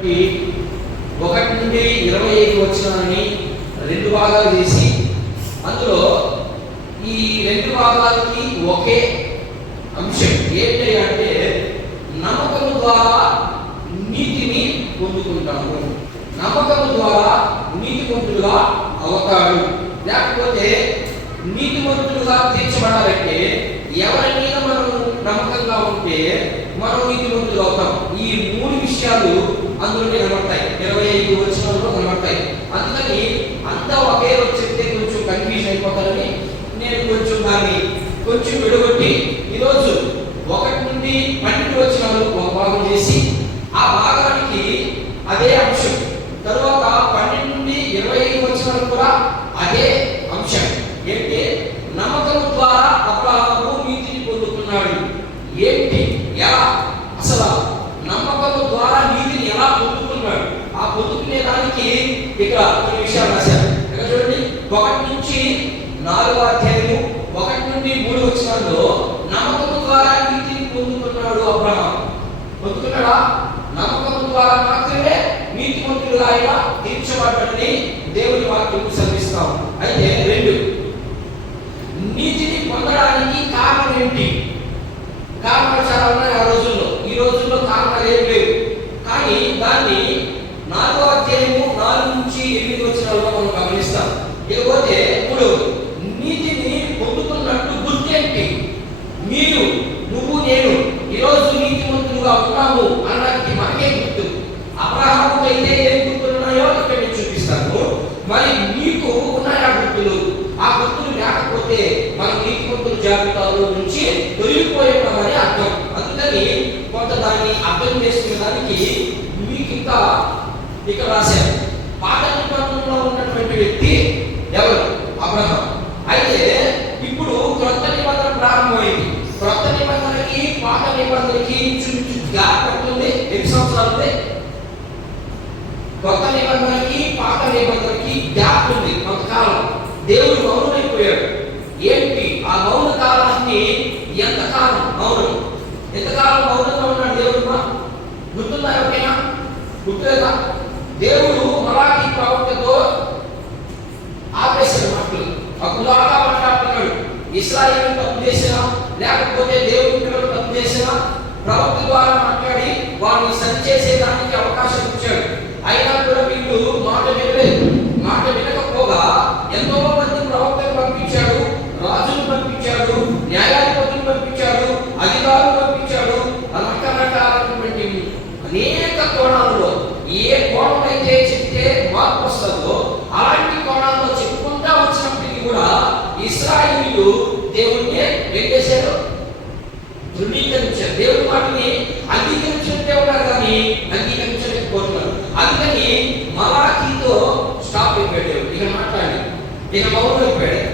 1 నుండి 25 వచనాలని 2 భాగాలు చేసి అందులో ఈ 2 భాగాలకి ఒకే అంశం ఏంటి అంటే నమ్మకము ద్వారా నీతిని పొందుకుంటాము. నమ్మకము ద్వారా నీతిమంతులుగా అవుతాడు. లేకపోతే నీతిమంతులుగా తీర్చబడాలంటే ఎవరి మీద మనం నమ్మకంగా ఉంటే మనం నీతిమంతులు అవుతాం. ఈ 3 విషయాలు అందులో కనబడతాయి, 25 వచనాల్లో కనబడతాయి. అందుకని అంతా ఒకే రోజు చెప్తే కొంచెం కన్ఫ్యూజన్ అయిపోతారని నేను దాన్ని కొంచెం విడగొట్టి ఈరోజు 1 నుండి 12 వచనాలు ఒక భాగం చేసి ఆ భాగానికి అదే అంశం, తరువాత 12 నుండి 25 వచనాలు కూడా అదే అంశం. ఏంటి? నమ్మకం ద్వారా అబ్రహాము నీతిని పొందుకున్నాడు. ఏంటి? ఎలా? అసలు నమ్మకం ద్వారా నీతిని ఎలా పొందుకున్నాడు? ఆ పొందుకునే దానికి ఇక్కడ కొన్ని విషయాలు రాశారు. ఇక్కడ చూడండి, 1 నుంచి 4వ అధ్యాయము 1 నుండి 3 వచనాల్లో నమ్మకం ద్వారా నీతిని పొందుకున్నాడు అబ్రహాము. పొందుకున్నాడా? నమ్మకం ద్వారా మాత్రమే నీతిమంతులుగా ఆయన తీర్చబడ్డాడని దేవుని వాక్యం సెలవిస్తాం. అయితే 2 నీతిని పొందడానికి కారణం ఏంటి? కారణాలు చాలా ఉన్నాయి ఆ రోజుల్లో. ఈ రోజుల్లో కారణాలు ఏం లేవు. కానీ దాన్ని 4వ అధ్యాయము 4 నుంచి 8 వచనాల్లో మనం గమనిస్తాం. ఇకపోతే 3 నీతిని పొందుతున్నట్టు గుర్తేంటి? మీరు, నువ్వు, నేను ఈరోజు నీతిమంతులుగా ఉన్నాము అనడానికి మనకే గుర్తు. అబ్రహాముకు అయితే ఏం గుర్తులు ఉన్నాయో ఇక్కడ నేను చూపిస్తాను. మరి నీకు ఉన్నాయా గుర్తులు? ఆ గుర్తులు లేకపోతే మనం నీతిమంతుల జాబితాలో నుంచి తొలగిపోయామని అర్థం. అందుకని కొంత దాన్ని అర్థం చేసుకునే దానికి మీకు ఇంకా ఇక్కడ రాశారు. పాత నిబంధనలో ఉన్నటువంటి వ్యక్తి ఎవరు? అబ్రహాం. అయితే ఇప్పుడు క్రొత్త నిబంధన ప్రారంభమైంది. క్రొత్త నిబంధనకి పాత నిబంధనకి గ్యాప్ పడుతుంది. ఎన్ని సంవత్సరాలు ఉంది? కొత్త నిబంధనకి పాత నిబంధనకి గ్యాప్ ఉంది, కొంతకాలం. దేవుడు మౌనమైపోయాడు. ఏంటి ఆ మౌన కాలాన్ని? ఎంతకాలం మౌనం? ఎంతకాలం మౌనంగా ఉన్నాడు దేవుడు? గుర్తుందా ఎవరికైనా? గుర్తులేదా? దేవుడు మలాకి ప్రవక్తతో ఆపేశాడు మాటలు. అప్పుడుదాకా మాట్లాడుతున్నాడు. ఇశ్రాయేలు తప్పు చేసినా లేకపోతే దేవుడి పిల్లలు తప్పు చేసినా ప్రవక్త ద్వారా మాట్లాడి వారిని సరిచేసేదానికి అవకాశం ఇచ్చాడు. అయినా కూడా వీళ్ళు మాట వినలేదు. మాట వినకపోగా ఎంతో మంది ప్రవక్తలు పంపించాడు, రాజులు పంపించాడు, న్యాయాధిపతులు పంపించాడు, అధికారులు పంపించాడు. రకరకాలైనటువంటి అనేక కోణాలలో ఏ కోణం అయితే చెప్తే మార్పు వస్తుందో అలాంటి కోణాల్లో చెప్పుకుంటా వచ్చినప్పటికీ కూడా ఇశ్రాయేలీయులు దేవుణ్ణి ఏం చేశారు? ధృవీకరించారు. దేవుడి మాటని అంగీకరించుకుంటే ఉన్నారు కానీ అంగీకరించలేకపోతున్నారు. అందుకని మలాకీతో స్టాప్ అయిపోయాడు. ఇక మాట్లాడి ఇక మౌనం అయిపోయాడు.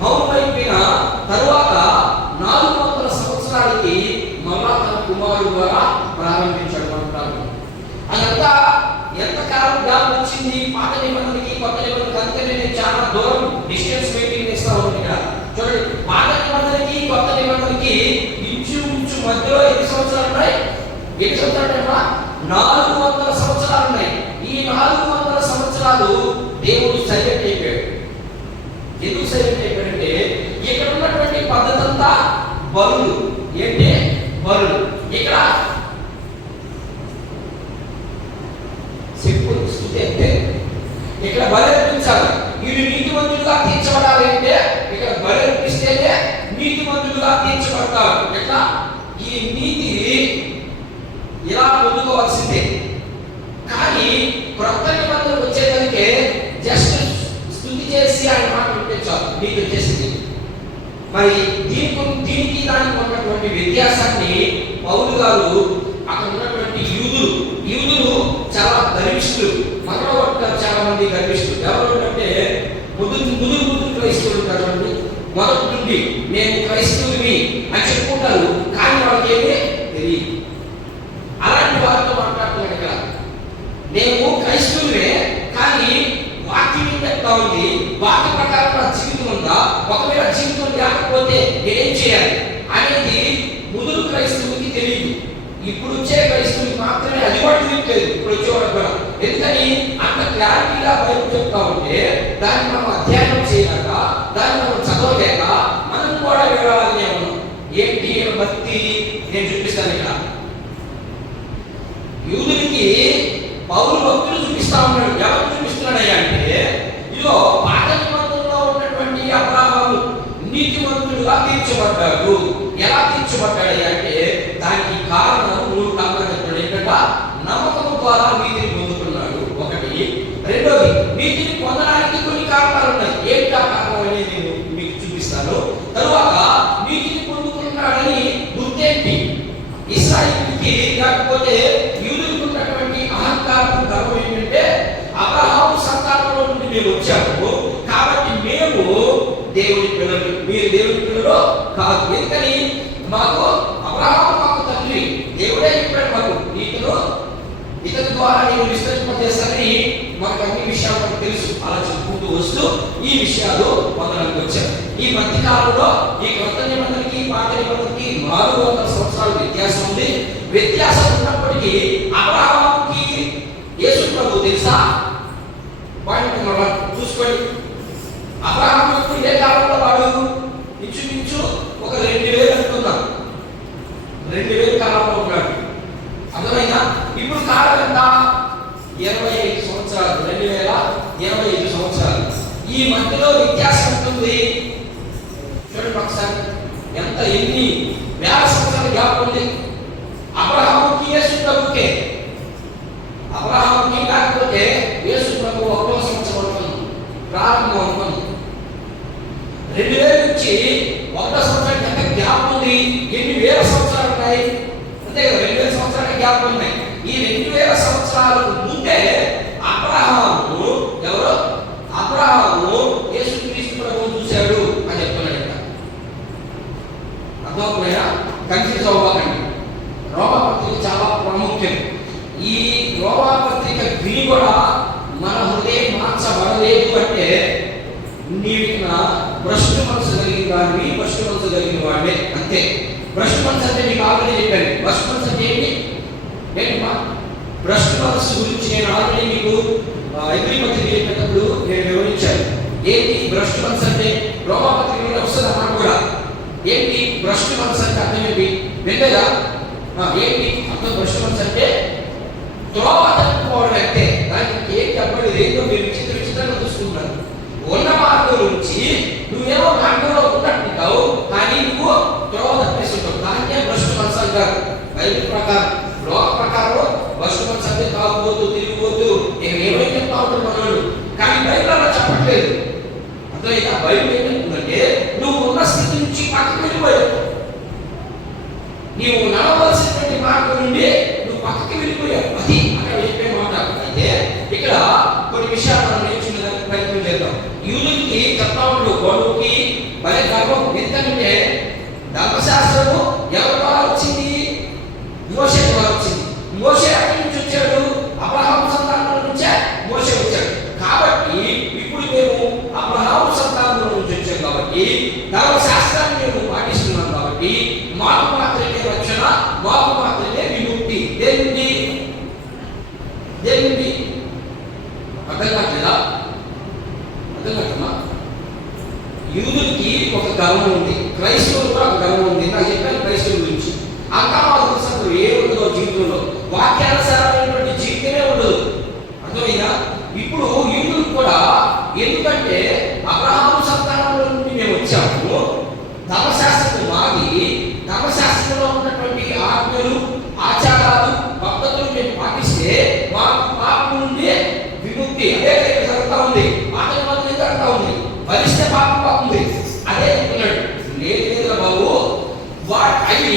మౌనం అయిపోయిన తరువాత 400 సంవత్సరాలకి మళ్ళా తన కుమారుడు ద్వారా ప్రారంభించాడు అంటారు. అదంతా ఎంతకాలం గ్యాప్ వచ్చింది పాత నిబంధనకి కొత్త నిబంధనకి? అందుకని నేను చాలా దూరం డిస్టెన్స్ మెయింటైన్ చేస్తా ఉన్నాను. ఇక్కడ చూడండి, పాత నిబంధనకి కొత్త నిబంధనకి ఇంచు మధ్యలో ఎన్ని సంవత్సరాలు ఉన్నాయి? ఎన్ని సంవత్సరాలు? 400 సంవత్సరాలు ఉన్నాయి. ఈ 400 సంవత్సరాలు దేవుడు సైలెంట్ అయిపోయాడు. ఎందుకు సైలెంట్ అయిపోయాడంటే ఇక్కడ ఉన్నటువంటి పద్ధతి అంతా బలులు. ఏంటి బలులు? ఇక్కడ ఇక్కడ బలి అర్పించాలి. వీడు నీతిమంతులుగా తీర్చబడాలి అంటే ఇక్కడ బలి అర్పిస్తేనే నీతిమంతులుగా తీర్చబడతారు. ఎట్లా? ఈ నీతి ఇలా పొందుకోవాల్సిందే. కానీ క్రొత్త నిబంధనలు వచ్చేదానికే జస్ట్ స్తుతి చేసి ఆయన మాట వింటే చాలు, నీతి వచ్చేసింది. మరి దీనికి దానికి ఉన్నటువంటి వ్యత్యాసాన్ని పౌలు గారు అక్కడ ఉన్నటువంటి యూదులు చాలా గర్విష్ఠులు. మనలో చాలా మంది గర్విష్ఠులు. ఎవరు అంటే ముదురు క్రైస్తవులు ఉంటారు. మొదటి నుండి నేను క్రైస్తవుని అని చెప్పుకుంటారు, కానీ వాళ్ళకి ఏమీ తెలియదు. అలాంటి వారితో మాట్లాడుతున్నాడు ఇక్కడ. మేము క్రైస్తవులే కానీ వాక్యం ఏం చెప్తా ఉంది? వాక్య ప్రకారం నా జీవితం ఉందా? ఒకవేళ జీవితం లేకపోతే నేనేం చేయాలి అనేది ముదురు క్రైస్తవునికి తెలియదు. ఇప్పుడు వచ్చే క్రైస్తవునికి మాత్రమే అది కూడా తెలియట్లేదు. ఇప్పుడు వచ్చేవాడు క్లారిటీగా బైబిల్ చెప్తా ఉంటే దాన్ని మనం అధ్యయనం చేయలేక, దాన్ని మనం చదవలేక మనం కూడా వివరాలని ఉన్నాం. ఏంటి భక్తి? నేను చూపిస్తాను. ఇక్కడ యూదులకి పౌలు భక్తులు చూపిస్తా ఉన్నాడు. ఎవరు చూపిస్తున్నాడయ్యా అంటే, ఇదిగో పాత నిబంధనలో ఉన్నటువంటి అబ్రాహాము నీతిమంతుడుగా తీర్చబడ్డాడు. ఎలా తీర్చబడ్డాడయ్యా అంటే, దానికి కారణం 3 కారణాలు చెప్పాడు. ఏంటంటే నమ్మకం ద్వారా నీతిని పొందుతున్నాడు ఒకటి. రెండోది, నీతిని పొందడానికి కొన్ని కారణాలు ఉన్నాయి. ఏంటి ఆ కారణం అనేది నేను మీకు చూపిస్తాను. తరువాత నీతిని పొందుతున్నాడని గుర్తేంటి? ఇశ్రాయేలుకి లేకపోతే యూదులకు ఉన్నటువంటి అహంకారం, గర్వం ఏంటంటే అబ్రహాము సంతానంలో నుండి మేము వచ్చాము కాబట్టి మేము దేవుని పిల్లలు, మీరు దేవుని పిల్లలు కాదు. ఎందుకని? మాకు అబ్రహాము మాకు తండ్రి, దేవుడే చెప్పాడు మాకు ఇతని ద్వారా నేను విస్తరింపజేస్తానని. మనకు అన్ని విషయాలు మనకు తెలుసు. అలా చెప్పుకుంటూ వస్తూ ఈ విషయాలు పొందడానికి వచ్చారు. ఈ మధ్య కాలంలో ఈ కొత్త నిబంధనకి పాత నిబంధనకి 400 సంవత్సరాల వ్యత్యాసం ఉంది. వ్యత్యాసం ఉన్నప్పటికీ అబ్రహాముకి యేసు ప్రభు తెలుసా? వాడిని మనం చూసుకోండి. అబ్రహాము ఏ కాలంలో వాడు ఇంచుమించు ఒక 2000 అనుకుందాం. 2000 కాలంలో ఉన్నాడు. అర్థమైనా? ఇప్పుడు కాలం ఎంత? 25 సంవత్సరాలు. 2025 సంవత్సరాలు. ఈ మధ్యలో వ్యత్యాసం ఉంటుంది. చూడండి ఒకసారి, ఎన్ని వేల సంవత్సరాల గ్యాప్ ఉంది. అబ్రహాముకి యేసు ప్రభుకే, అబ్రహాముకి లేకపోతే యేసు ప్రభు 1వ సంవత్సరం అనుకున్నాం, ప్రారంభం అనుకున్నాం. 2000 నుంచి 1వ సంవత్సరం కంటే గ్యాప్ ఉంది. ఎన్ని వేల సంవత్సరాలు ఉన్నాయి? అంతే కదా, 2000 సంవత్సరాల గ్యాప్ ఉన్నాయి. ఈ 2000 సంవత్సరాలకు ముందే అబ్రహాము ఎవరు? అబ్రహాము యేసుక్రీస్తు ప్రభువును చూశాడు అని చెప్తున్నాడు. ఇక్కడ అర్థమవుతున్నాయా? కన్ఫ్యూజ్ అవ్వకండి. రోమపత్రిక చాలా ప్రాముఖ్యం. ఈ రోమపత్రిక విని కూడా మన హృదయం మార్చబడలేదు అంటే నీవిన భ్రష్టు మనసు కలిగిన వాడిని, భ్రష్టు మనసు కలిగిన వాడే. అంతే. భ్రష్టు మనసు అంటే మీకు ఆల్రెడీ చెప్పాను. భ్రష్టు మనసు అంటే ఏంటమ్మా? భ్రష్టు మనసు గురించి నేను ఆల్రెడీ మీకు ఎబ్రీ పత్రిక చెప్పేటప్పుడు నేను వివరించాను. ఏంటి భ్రష్టు మనసు అంటే? రోమపత్రికలో వస్తుంది అన్నమాట కూడా. ఏంటి భ్రష్టు మనసు అంటే? అర్థం ఏంటి? వింటేదా? ఏంటి అర్థం? భ్రష్టు మనసు అంటే త్రోవ తప్పుకోవడం అంటే. దానికి ఏం చెప్పండి, ఏదో మీరు విచిత్రంగా చూసుకుంటున్నారు. ఉన్న మార్గం నుంచి నువ్వేమో మార్గంలో ఉన్నట్టుంటావు, కానీ నువ్వు త్రోవ తప్పేస్తుంటావు. దానికే భ్రష్టు మనసు అంటారు. బైబిల్ ప్రకారం, లోక ప్రకారం భ్రష్టు మనసు అంటే తాగుబోతు, తిరిగిపోతూ నేను ఏమైనా చెప్తా ఉంటాను మనవాళ్ళు. కానీ బైబిల్ అలా చెప్పట్లేదు. అర్థమైతే బైబిల్ ఏం చెప్తుందంటే నువ్వు ఉన్న స్థితి నుంచి పక్కకు వెళ్ళిపోయావు. నీవు నడవలసినటువంటి మార్గం నుండి నువ్వు పక్కకి వెళ్ళిపోయావు. అది అక్కడ చెప్పే మాట. అయితే ఇక్కడ కొన్ని విషయాలు మనం నేర్చుకునేదానికి ప్రయత్నం చేద్దాం. యూదులకి చెప్తా ఉంటాడు గొడవకి భలే గర్వం. ఎందుకంటే ధర్మశాస్త్రము ఎవరి ద్వారా వచ్చింది? మోషే ద్వారా వచ్చింది. మోషే ఎక్కడి నుంచి వచ్చాడు? అబ్రహాము సంతానం నుంచే మోషే వచ్చాడు. కాబట్టి ఇప్పుడు మేము అబ్రహాము సంతానం నుంచి వచ్చాం కాబట్టి ధర్మశాస్త్రాన్ని మేము పాటిస్తున్నాం కాబట్టి మాకు మాత్రమే రక్షణ, మాకు మాత్రమే విముక్తి. దేవుడి అర్థం కావట్లేదా? అర్థం కావట్లేదా? యూదులకి ఒక గర్వం ఉంది, క్రైస్తవులు కూడా ఒక గర్వం ఉంది. నాకు చెప్పాను క్రైస్తవుల గురించి. అంతమాత్రం ఏ ఉండదో జీవితంలో, వాక్యానుసారమైనటువంటి జీవితమే ఉండదు. అర్థమైందా? ఇప్పుడు యూదులు కూడా, ఎందుకంటే అబ్రహాము సంతానంలో నుండి మేము వచ్చాము, ధర్మశాస్త్రం మాది, ధర్మశాస్త్రంలో ఉన్నటువంటి ఆజ్ఞలు, ఆచారాలు, పద్ధతులు మేము పాటిస్తే మాకు పాపం నుండి విముక్తి. అదే జరుగుతూ ఉంది. ఆటల మధ్య జరుగుతూ ఉంది. భరిస్తే పాపం ఉంది. అదే చెప్తున్నాడు. లేదు బాబు, అవి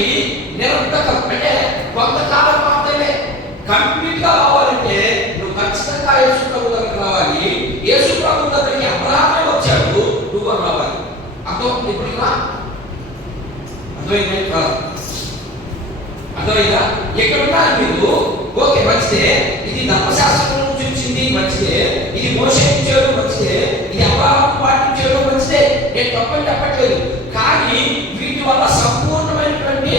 నిరంతరం అంటే కొంతకాలం మాత్రమే. కంప్లీట్ గా రావాలంటే నువ్వు ఖచ్చితంగా యేసు ప్రభు దగ్గరికి రావాలి. యేసు ప్రభు దగ్గరికి అబ్రహామే వచ్చాడు, నువ్వు రావాలి. అర్థం ఇప్పుడు అర్థమైందా? అర్థమైందా? ఎక్కడున్నా మీరు ఓకే మంచిదే, ఇది ధర్మశాస్త్రం నుంచి వచ్చింది మంచిదే, ఇది మోషే ఇచ్చాడు మంచిదే, ఇది అబ్రహాము పాటించాడు మంచిదే, నేను తప్పని చెప్పట్లేదు. కానీ వీటి వల్ల సంపూర్ణమైనటువంటి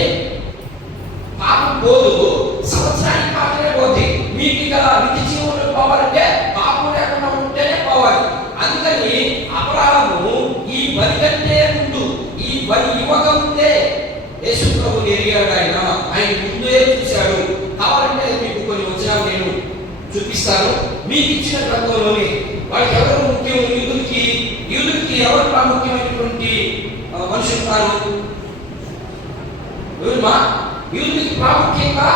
పాపం పోదు, సంవత్సరానికి మాత్రమే పోతుంది. మీకు ఇక నిత్య జీవనం పోవాలంటే పాపం అబ్రహాము ఈ బలి కంటే ముందు, ఈ బలి ఇవ్వక ముందే యేసు ప్రభువుని ఎరిగాడు. ఆయన ముందే చూశాడు. కావాలంటే మీకు కొన్ని వచనాలు నేను చూపిస్తాను. మీకు ఇచ్చిన గ్రంథంలోని వాళ్ళకి ఎవరు ముఖ్యం, యూదులకి ఎవరు ప్రాముఖ్యమైనటువంటి మనుషులు ఉన్నారు? యూదులకి ప్రాముఖ్యంగా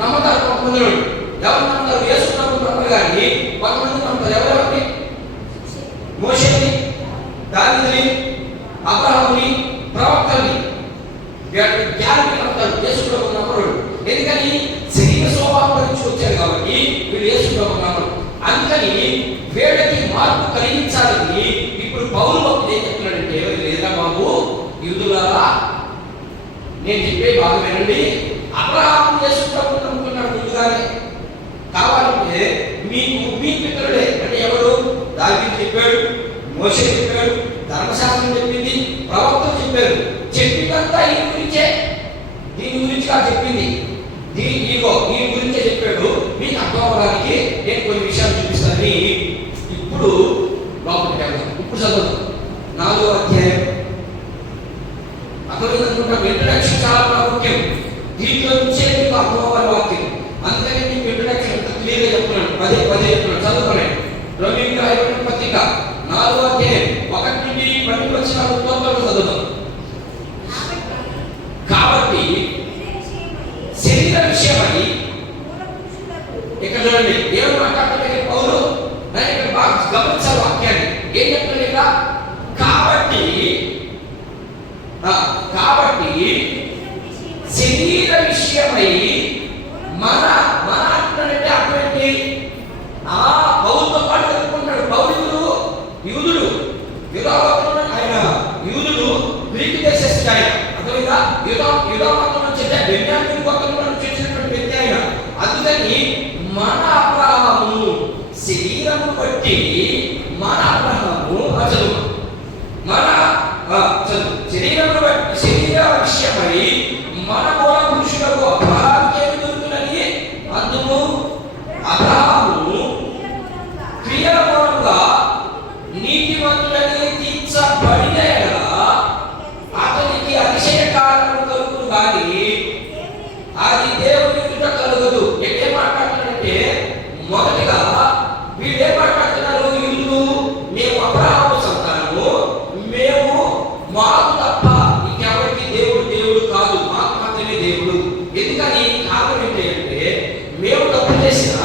నమ్మకాలు కొంతమంది ఎవరు నమ్ముతారు? యేసు ప్రభువుని నమ్మరు, కానీ కొంతమంది నమ్ముతారు. ఎవరెవరిని? మోషేని, దావీదుని, అబ్రహాముని, ప్రవక్తల్ని, జ్ఞానుని నమ్ముతారు. యేసు ప్రభువుని నమ్మరు. ఎందుకని? శరీర స్వభావం నుంచి వచ్చారు కాబట్టి వీళ్ళు యేసు ప్రభువుని నమ్మరు. అందుకని వీళ్ళకి మార్పు కలిగించాలని ఇప్పుడు పౌలు భక్తుడు ఏం చెప్తున్నాడంటే, లేదా బాబు యూదులారా, నేను చెప్పే భాగం వినండి. అబ్రహాము యేసు ప్రభువుని నమ్ముకున్నాడు ముందుగానే. కావాలంటే మీకు మీ పితరులే అంటే ఎవరు? దావీదు చెప్పాడు, మోషే చెప్పాడు, ధర్మశాస్త్రం చెప్పింది, ప్రవక్తలు చెప్పారు. చెప్పిందంతా ఈయన గురించే, దీని గురించి కాదు చెప్పింది, దీని గురించే చెప్పాడు. మీకు అర్థం అవ్వడానికి నేను కొన్ని విషయాలు చూపిస్తాను. ఇప్పుడు లోపలికి వెళ్దాం. ఇప్పుడు చదువు 4వ అధ్యాయం. అర్థమైందనుకుంటాం. ఇంట్రడక్షన్ చాలా ప్రాముఖ్యం. దీంట్లో నుంచే మీకు అర్థం అవ్వాలి వాక్యం. అందుకని మీకు ఇంట్రడక్షన్ ఎంత క్లియర్గా చెప్తున్నాను. పదే చెప్తున్నాను. చదువుకోండి. రోమీయులకు రాయబడిన పత్రిక 4వ అధ్యాయం 1 నుండి 12 వచనాలు తోటలో చదువుతాం. కాబట్టి శరీర విషయమై ఇక్కడ చూడండి ఏమని మాట్లాడుతున్నాడు పౌలు. నేను ఇక్కడ బాగా గమనించాలి వాక్యాన్ని. ఏం చెప్తున్నాడు ఇక్కడ? కాబట్టి శరీర విషయమై మన అంటున్నాడంటే అర్థం ఏంటి? పౌరుతో పాటు చెప్పుకుంటున్నాడు. పౌరుడు యూదుడు, ఆయన యూదుడు, గ్రీకు దేశస్థుడు. ఆయన అర్థమైందా? యూదామతం నుంచి బెన్యామీను గోత్రంలో నుంచి వచ్చినటువంటి వ్యక్తి ఆయన. అందుకని మన అబ్రహాము శరీరము బట్టి శరీరము బట్టి శరీర విషయమై మన మూల పురుషులకు అబ్రహాముకి ఏమి దొరుకుతుందని అందుము అబ్రహాము క్రియల మూలంగా నీతిమంతులని తీర్చబడిన అతనికి అతిశయ కారణము కలుగును కానీ అది దేవుని ఎదుట కలుగదు. ఎట్టే మాట్లాడుతున్నారంటే, మొదటిగా వీళ్ళు ఏం మాట్లాడుతున్నారు? యూదులు మేము అబ్రహాము సంతానము, మేము మాకు తప్ప ఇంకెవరికి దేవుడు కాదు, మాకు మాత్రమే దేవుడు. ఎందుకని? కారణం ఏంటంటే మేము తప్పు చేసిన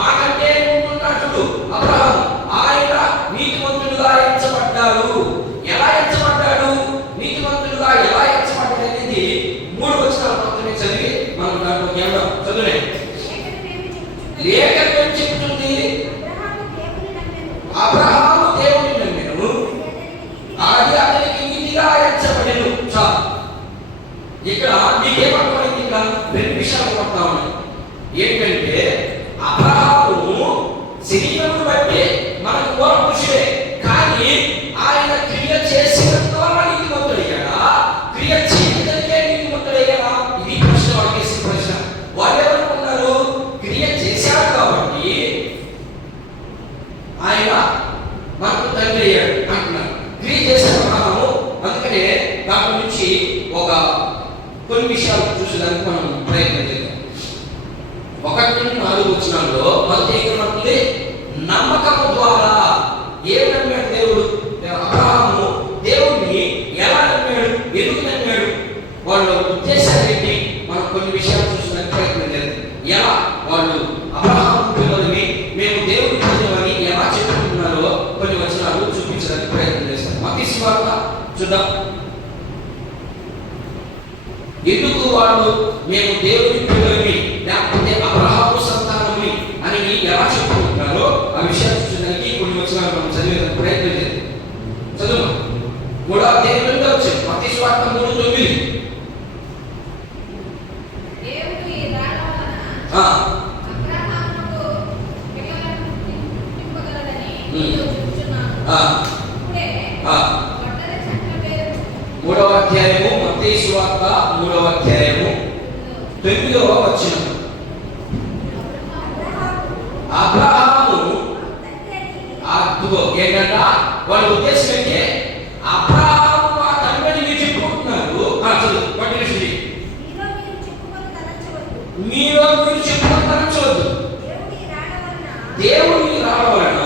మాకంటే ముందున్నట్లు అబ్రహాము ఆయన నీతిమంతుడుగా ఎంచబడ్డాడు. ఎలా ఎంచబడ్డాడు? నీతిమంతుడుగా ఎలా ఎంచబడ్డాడు అనేది 3 వచనాలు మాత్రమే చదివి మనం దాంట్లో జ్ఞానం చదువునే. లేఖనం ఏం చెప్తుంది? అబ్రహాము దేవుని నమ్మెను, అది అతనికి నీతిగా ఎంచబడెను. చాలు. ఇక్కడ మీకేమర్థమైంది? ఇంకా 2 విషయాలు పడతా ఉన్నాయి. ఏంటంటే అబ్రహాము శరీరం బట్టి మనకు మూల పురుషుడే, కానీ ఆయన క్రియ చేసినంత వల్ల నీతిమంతుడయ్యాడా? క్రియ చేయడానికే నీతిమంతుడయ్యాడా? ఇది ప్రశ్న. వాళ్ళకి వేసిన ప్రశ్న. వాళ్ళు ఏమనుకున్నారు? క్రియ చేశాడు కాబట్టి ఆయన మనకు తండ్రి అయ్యాడు అంటున్నారు. క్రియ చేశాడు అబ్రహాము. అందుకనే దాని నుంచి కొన్ని విషయాలు చూసేదానికి మనం ప్రయత్నం చేద్దాం. 1 నుండి 4 వచనాల్లో మొదటి ఏమవుతుంది? నమ్మకము ద్వారా. ఏం నమ్మాడు దేవుడు? అబ్రహాము దేవుడిని ఎలా నమ్మాడు? ఎందుకు నమ్మాడు? వాళ్ళ ఉద్దేశాలు ఏంటి? మనం కొన్ని విషయాలు చూసడానికి ప్రయత్నం చేద్దాం. ఎలా వాళ్ళు అబ్రహాము పిల్లలని, మేము దేవుని పిల్లలని ఎలా చెప్పుకుంటున్నారో కొన్ని వచనాలు చూపించడానికి ప్రయత్నం చేస్తాం. మత్తయి సువార్త చూద్దాం. ఎందుకు వాళ్ళు మేము దేవుని పిల్లలని లేకపోతే అబ్రహాము సంతానమని అని ఎలా చెప్పుకుంటున్నారో ఆ విషయాలు చూడడానికి కొన్ని వచనాలు మనం చదివేందుకు ప్రయత్నం చేద్దాం. చదువు 3వ అధ్యాయంలో వచ్చింది. మత్తయి సువార్త 3:9. మూడవ అధ్యాయము మత్తయి సువార్త 3వ అధ్యాయము 9వ వచనం. అబ్రహాము ఏంటంట? వాళ్ళ ఉద్దేశం ఏంటి? అబ్రహాము మా తండ్రి అని మీరు చెప్పుకుంటున్నారు. చదువు కంటిన్యూషన్. మీలో మీరు చెప్పుకొని తలంచవద్దు. దేవుని రావడం వలన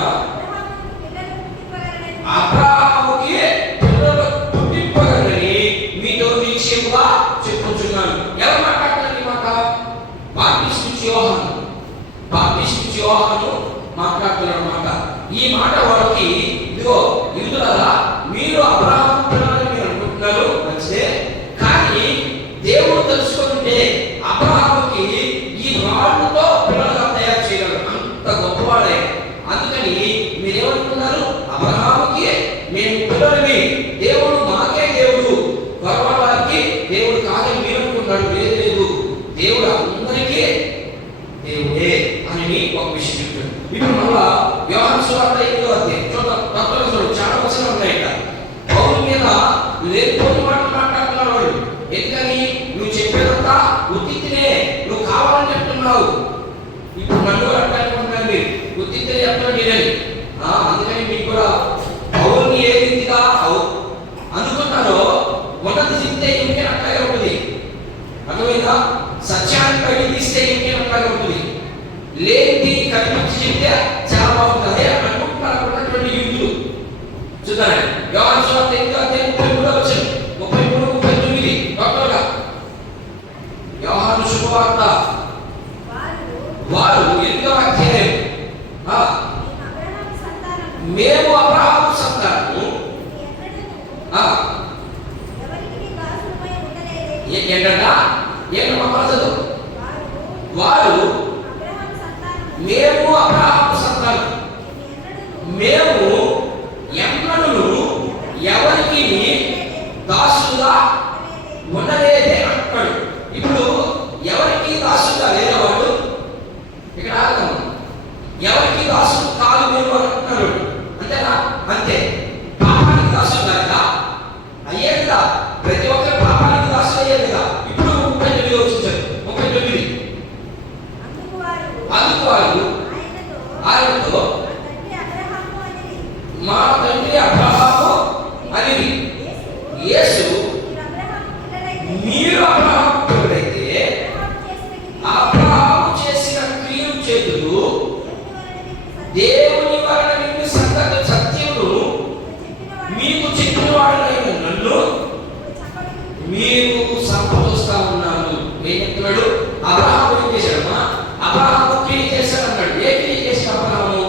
అబ్రహాముకి పిల్లలు పుట్టింపగలరని మీతో నిశ్చయముగా చెప్పుకుంటున్నాను. ఎవరు మాట్లాడుతున్నారు ఈ మాట? బాప్టిస్టు యోహాను మాట్లాడుతున్నారు మాట. ఈ మాట వాళ్ళకి, ఇదిగో యూదులారా, మీరు అబ్రహాము పిల్లలని మీరు అనుకుంటున్నారు, మంచిదే. కానీ దేవుడు తెలుసుకుంటే అబ్రహాముకి ఈ రాళ్ళతో పిల్లలుగా తయారు చేయగలరు, అంత గొప్పవాడే. అందుకని మీరేమనుకున్నారు? అబ్రహాముకి మేము పిల్లలమి, దేవుడు మాకే దేవుడు, గొప్పవారికి దేవుడు కాదని మీరు అనుకున్నాడు. లేదు లేదు, దేవుడు అందరికీ దేవుడే అని ఒక విషయం చెప్తాడు. ఇప్పుడు మళ్ళా యోహాను సువార్త 8వ అధ్యాయం చూద్దాం. చాలా వచనాలు ఉన్నాయి ఇక్కడ. పౌలు మీద లేకపోతే మాటలు మాట్లాడుతున్నారు వాళ్ళు. ఎందుకని? నువ్వు చెప్పేదంతా ఉత్తినే, నువ్వు కావాలని చెప్తున్నావు. ఇప్పుడు నన్ను అంటున్నాను, మీరు ఉత్తినే చెప్తాను నేనని. అందుకని మీకు కూడా పౌరుని ఏ రీతిగా అనుకున్నారో ఉన్నది చెప్తే ఇంకే అట్లాగే ఉంటుంది. అర్థమైందా? సత్యాన్ని బయట తీస్తే ఇంకే అట్లాగే ఉంటుంది. లేని కనిపించి చెప్తే చాలా బాగుంటుంది అనుకుంటున్నటువంటి యూదులు. చూద్దాం యోహాను సువార్త 8వ అధ్యాయం 33వ వచనం, 33, 39 డాక్టర్గా. యోహాను శుభవార్త వారు 8వ అధ్యాయం, మేము అబ్రహాము సంతానము, ఏంటంట? ఏంటో వారు మేము అబ్రహాము సంతానం, మేము ఎన్నడూ ఎవరికి దాసులుగా ఉండలేదే అంటాడు. ఇప్పుడు ఎవరికి దాసులుగా లేనివాడు ఇక్కడ ఆగము. ఎవరికి దాసులు కాదు మేము అంటున్నారు, అంతేనా? అంతే. పాపానికి దాసులు కదా అయ్యే కదా, ప్రతి ఒక్కరు పాపానికి దాసులు అయ్యే కదా. ఇప్పుడు 39 వచ్చించారు. 39 అందుకు వారు ఆయనతో మా తండ్రి అబ్రహాము అని, యేసు మీరు అబ్రహాము పిల్లలైతే అబ్రహాము చేసిన క్రియలు చేతులు దేవుని వలన నిన్ను సంగతి సత్యమును మీకు చెప్పిన వాడైన నన్ను మీరు సంపదొస్తా ఉన్నారు. ఏం చెప్తున్నాడు? అబ్రహాము ఏం చేశాడమ్మా? అబ్రహాము క్రియ చేశాడు అన్నాడు. ఏ క్రియ చేశాడు అబ్రహాము?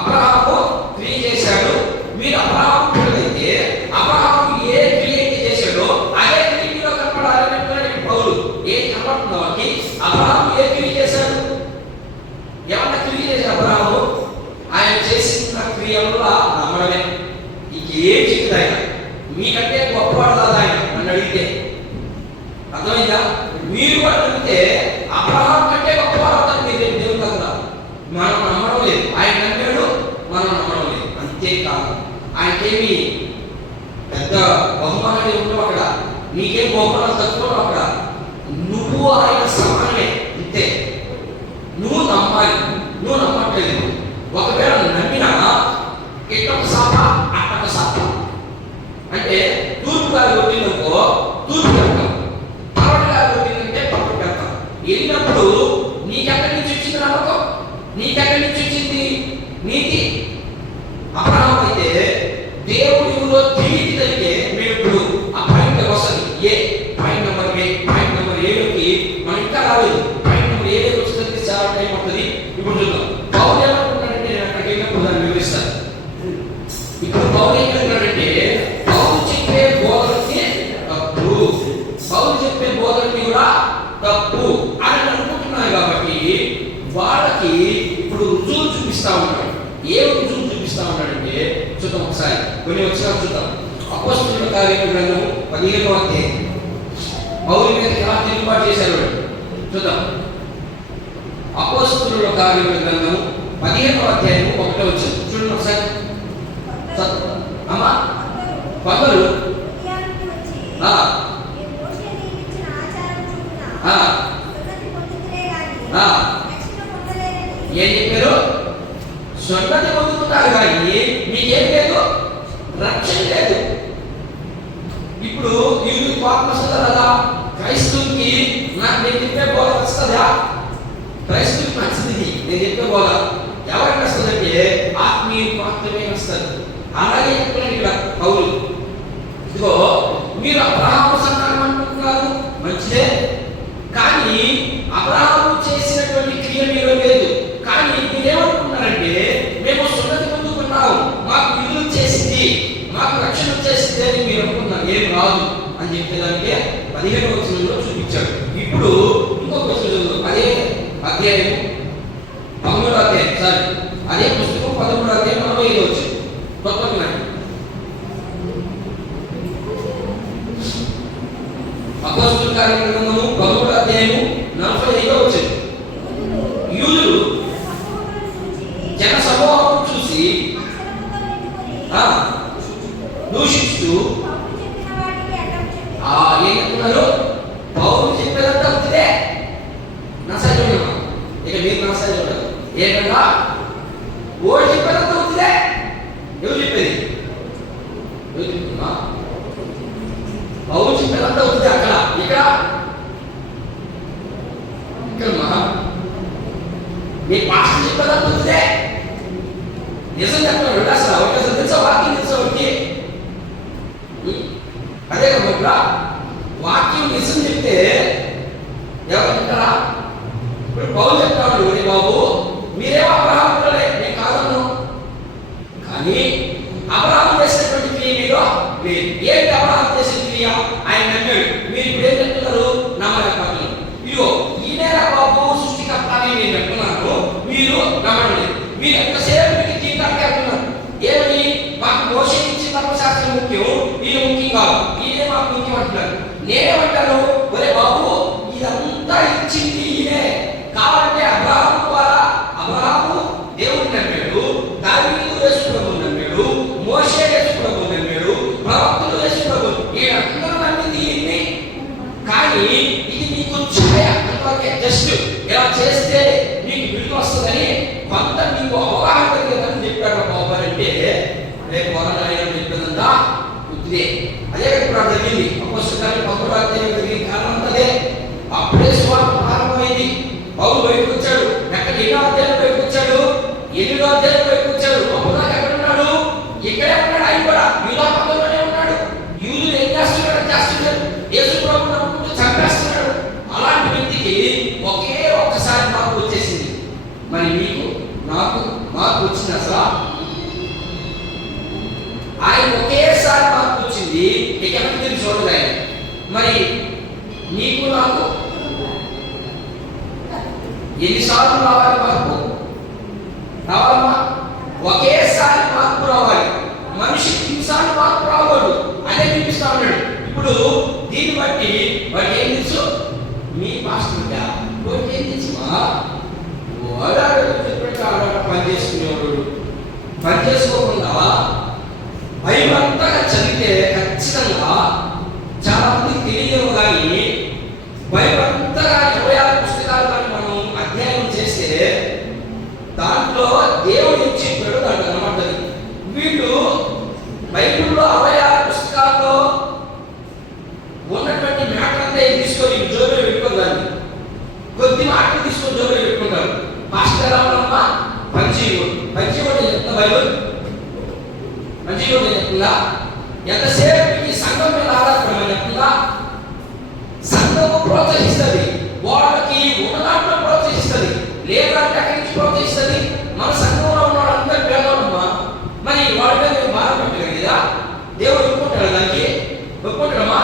అబ్రహాము క్రియ చేశాడు. మీరు అబ్రహాము పిల్లలైతే అబ్రహాము ఏ క్రియ అయితే చేశాడో అదే క్రియ మీలో కనపడాలని అంటున్నాడు పౌలు. ఏం కనపడుతుందో వాళ్ళకి? అబ్రహాము ఏ క్రియ చేశాడు? ఏమన్నా క్రియ చేశాడు అబ్రహాము? ఆయన చేసిన క్రియ వల్ల నమ్మడమే. ఇంకేం చెప్తుంది ఆయన? మీకంటే గొప్పవాడు కాదు ఆయన నన్ను అడిగితే. అర్థమైందా? మీరు కూడా అడిగితే అబ్రహాం కంటే గొప్పవాడు అవుతారు మీరు దేవుడు కదా. మనం నమ్మడం లేదు, ఆయన నమ్మాడు, మనం నమ్మడం లేదు. అంతేకాదు ఆయనకేమి పెద్ద బహుమానాలు ఉండవు అక్కడ, నీకేం బహుమానాలు తక్కువ అక్కడ. నువ్వు ఆయన సమానమే, అంతే. నువ్వు నమ్మాలి, నువ్వు నమ్మట్లేదు. ఒకవేళ నమ్మినా ఇట్టొక సాప అట్టొక సాప, అంటే తూర్పు గాలి కొట్టిందనుకో తూర్పు వెళ్తాం, పడవ గాలి కొట్టిందంటే పడవ వెళ్తాం. వెళ్ళినప్పుడు నీకెక్కడి నుంచి వచ్చింది నమ్మకం? నీకెక్కడి నుంచి వచ్చింది నీతి? అబ్రహాము అయితే దేవుడిలో తిరిగి జరిగే మేము ఇప్పుడు ఆ పాయింట్ వస్తుంది. పాయింట్ నెంబర్ 7కి మనం ఇంకా రాలేదు. పాయింట్ నెంబర్ 7 వచ్చేసరికి చాలా టైం అవుతుంది. ఇప్పుడు చూద్దాం. పౌలు ఏమనుకుంటాడంటే, నేను అక్కడికి వెళ్ళినప్పుడు దాన్ని వివరిస్తాను. ఇప్పుడు పౌలు ఏమంటున్నాడంటే, పౌలు చెప్పే బోధనకి తప్పు, పౌలు చెప్పే బోధనకి కూడా తప్పు అని అనుకుంటున్నారు. కాబట్టి వాళ్ళకి ఇప్పుడు రుజువులు చూపిస్తా ఉన్నాడు. ఏ రుజువులు చూపిస్తా ఉన్నాడంటే చూద్దాం ఒకసారి. కొన్ని వచ్చినా చూద్దాం. అపోస్తలుల కార్యముల గ్రంథం 15వ అధ్యాయం. పౌలు మీద ఎలా తిరుగుబాటు చేశారు చూద్దాం. అపోస్తలుల కార్యముల గ్రంథం 15వ అధ్యాయం 1వ వచనం చూడండి ఒకసారి. అమ్మా కొందరు ఏం చెప్పారు? స్వర్గతి పొందుతున్నారు కానీ మీకేం లేదు. రక్షణ లేదు. ఇప్పుడు యూదు పాపం వస్తుందా కదా, క్రైస్తవునికి నేను చెప్పే బోధ వస్తుందా? క్రైస్తవునికి మంచిది నేను చెప్పే బోధ ఎవరికి వస్తుందంటే ఆత్మీయులకు మాత్రమే వస్తుంది. అలాగే చెప్తున్నాను ఇక్కడ పౌలు, ఇదిగో మీరు అబ్రహాము సంతానం అనుకుంటున్నారు, మంచిదే, కానీ అబ్రహాము చేసినటువంటి క్రియ మీలో లేదు. కానీ మీరేమనుకుంటున్నారంటే మేము సున్నతి పొందుకున్నాము, మాకు విడుదల చేసింది, మాకు రక్షణ వచ్చేసింది అని మీరు అనుకున్నారు. ఏం రాదు అని చెప్పేదానికి 15వ వచనంలో చూపించాడు. ఇప్పుడు ఇంకొక వచనం అదే అధ్యాయం 13వ అధ్యాయం, సారీ అదే పుస్తకం 13వ అధ్యాయం 45వ వచనం కొత్త అపోస్తలుల కార్యక్రమము 13వ అధ్యాయము 45వ వచనం. యూదులు జన సమూహం చూసి దూషిస్తూ ఏం చెప్తున్నారు? పౌలు చెప్పేదంతా అవుతుందే నసాజోడమ్మా, ఇక మీరు నసాజోడ ఏంటంటే ఓడి చెప్పేదంతా అవుతుందే. ఎవరు చెప్పేది? ఎవరు చెప్తున్నా? పౌలు చెప్పేదంతా అవుతుంది అక్కడ, ఇక్కడ మీ పాస్టర్ చెప్పేదంతా అవుతుందే. నిజం చెప్తున్నాడు అసలు అవకాశం తెలుసా? వాక్యం తెలుసా? ఒకటి అదే కదా, వాక్యం నిజం చెప్తే ఎవరు చెప్తారా? ఇప్పుడు పౌలు చెప్తాడు, బాబు మీరేమో అబ్రహాము పిల్లలే, నేను కాదను, కానీ అబ్రహాము చేసినటువంటి క్రియ మీలో లేదు. ఏంటి అబ్రహాము చేసిన క్రియ? ఆయన నమ్మాడు. మీరు ఇప్పుడు ఏం చెప్తున్నారు? నమ్మలేకపోతున్నారు. ఇదిగో ఈయన బాబు సృష్టికర్త అని నేను చెప్తున్నాను, మీరు నమ్మలేదు. మీరు ఎంతసేపు మీకు జీవితానికి వెళ్తున్నారు. ఏమి మాకు మోషే ఇచ్చిన ధర్మశాస్త్రం ముఖ్యం, ఈయన ముఖ్యం కాదు, ఈయనే మాకు ముఖ్యం అంటున్నారు. నేనేమంటాను, ఒరే బాబు ఇదంతా ఇచ్చింది ఈయనే, కావాలంటే అబ్రహాము ద్వారా అబ్రహాము దేవుడిని నమ్మాడు, దావీదు యేసు ప్రభువుని నమ్మాడు, మోషే యేసు ప్రభువుని నమ్మాడు, ప్రవక్తలు యేసు ప్రభువు, ఈయనందరూ నమ్మింది ఈయన్ని. కానీ ఇది నీకు ఛాయ అంతవరకే, జస్ట్ ఇలా చేస్తే నీకు విడుదల వస్తుందని కొంత నీకు అవగాహన కలిగేదని చెప్పాడు బాబు అంటే రేపు వరదాయని చెప్పినంతా బుద్ధిదే. అదే ఇప్పుడు జరిగింది. అపోస్తలుల 13వ అధ్యాయం జరిగిన కారణం అదే. అప్పుడే సువార్త ప్రారంభమైంది. పౌలు బయటకు వచ్చాడు. ఎక్కడ 7వ అధ్యాయం బయటకు వచ్చాడు, 8వ అధ్యాయం బయటకు వచ్చాడు. అప్పుడు ఎక్కడ ఉన్నాడు? ఇక్కడే ఉన్నాడు. ఆయన కూడా యూదా పక్కలోనే ఉన్నాడు. యూదులు ఏం చేస్తున్నాడు? యేసు ప్రభువుని నమ్ముకుంటూ చంపేస్తున్నాడు. అలాంటి వ్యక్తికి ఒకే ఒక్కసారి మార్పు వచ్చేసింది. మరి మీకు నాకు మార్పు వచ్చింది అసలు? ఆయన ఒకేసారి మార్పు వచ్చింది. ఇక మీరు చూడదు ఆయన. మరి నీకు నాకు ఎన్నిసార్లు రావాలి మార్పు? రావాలమ్మా, ఒకేసారి మార్పు రావాలి. మనిషికి ఎన్నిసార్లు మార్పు రాకూడదు. అదే చూపిస్తా ఉన్నాడు. ఇప్పుడు దీన్ని బట్టి వాడు ఏం తెలుసు? మీ పాస్టర్గా వాడికి ఏం తెలుసుమా? వాడాడు పని చేసుకునేవాడు. పని చేసుకోకుండా భయమంతగా చదివితే ఖచ్చితంగా చాలా మందికి తెలియదు. కానీ భయమంతగా 26 పుస్తకాలు కానీ మనం అధ్యయనం చేస్తే దాంట్లో దేవుడు ఇచ్చి పెడతాడు అన్నమాట. వీళ్ళు బైబిల్లో 26 పుస్తకాల్లో ఉన్నటువంటి మ్యాటర్ అంతా తీసుకొని జోబులో పెట్టుకోగలరు. కొద్ది మాటలు తీసుకొని జోబులో పెట్టుకుంటారు. మాస్టర్ రావడమ్మ పంచీవుడు చెప్తున్నా, బైబిల్ పంచీవుడు చెప్తుందా? ఎంతసేపు ఈ సంఘం మీద ఆధారపడమని చెప్తుందా? సంఘము ప్రోత్సహిస్తుంది, వాళ్ళకి ఉన్నదాంట్లో ప్రోత్సహిస్తుంది, లేదంటే అక్కడి నుంచి ప్రోత్సహిస్తుంది. మన సంఘంలో ఉన్న వాళ్ళందరూ పేదోడమ్మా, మరి వాళ్ళ మీద మేము బాధ పెట్టగలిగేదా? దేవుడు ఒప్పుకుంటాడు, దానికి ఒప్పుకుంటాడమ్మా?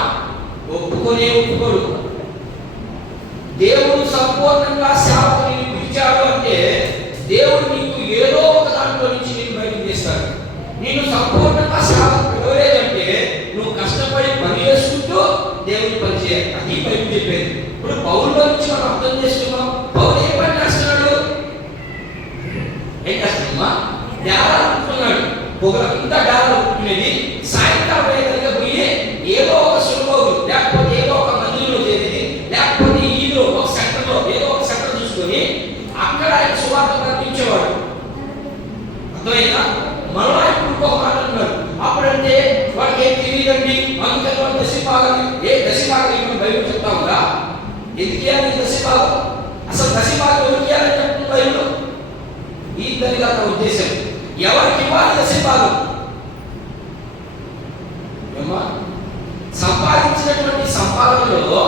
ఒప్పుకోడు. దేవుడు సంపూర్ణంగా సేవకుని పిలిచాడు అంటే దేవుడు నీకు ఏదో ఒక దాంట్లో నుంచి నేను బయటకు తీస్తాడు. నేను సంపూర్ణంగా సేవకు పిలవలేదంటే నువ్వు కష్టపడి పని చేసుకుంటూ దేవుని పని చేయాలి. అది బైబిల్ చెప్పేది. ఇప్పుడు పౌరులో నుంచి మనం అర్థం చేసుకున్నాం. పౌరు ఏ పని చేస్తున్నాడు? ఏం చేస్తున్నామా? డాలా అనుకున్నాడు. పొగలంతా డాలా అనుకునేది. సాయంత్రం వేదనగా పోయి ఏదో ఒక సులువోగు లేకపోతే ఏదో ఒక మందిరంలో చేరేది, లేకపోతే ఈలో ఒక సెంటర్లో ఏదో ఒక సెంటర్ చూసుకొని అక్కడ ఆయన సువార్త ప్రకటించేవాడు. అర్థమైందా? మరలా ఇప్పుడు ఇంకొక మాట అన్నాడు, అప్పుడంటే వాడికి ఏం తెలియదండి, అందుకని వాడు దశభాగం ఇవ్వడం బైబిల్ చెప్తా ఉందా? ఎందుకు ఇవ్వాలి దశభాగం? అసలు దశభాగం ఎవరికి ఇవ్వాలని చెప్తుంది బైబిల్? ఈ తల్లిగా నా ఉద్దేశం. ఎవరికి ఇవ్వాలి దశభాగం? సంపాదించినటువంటి సంపాదనలో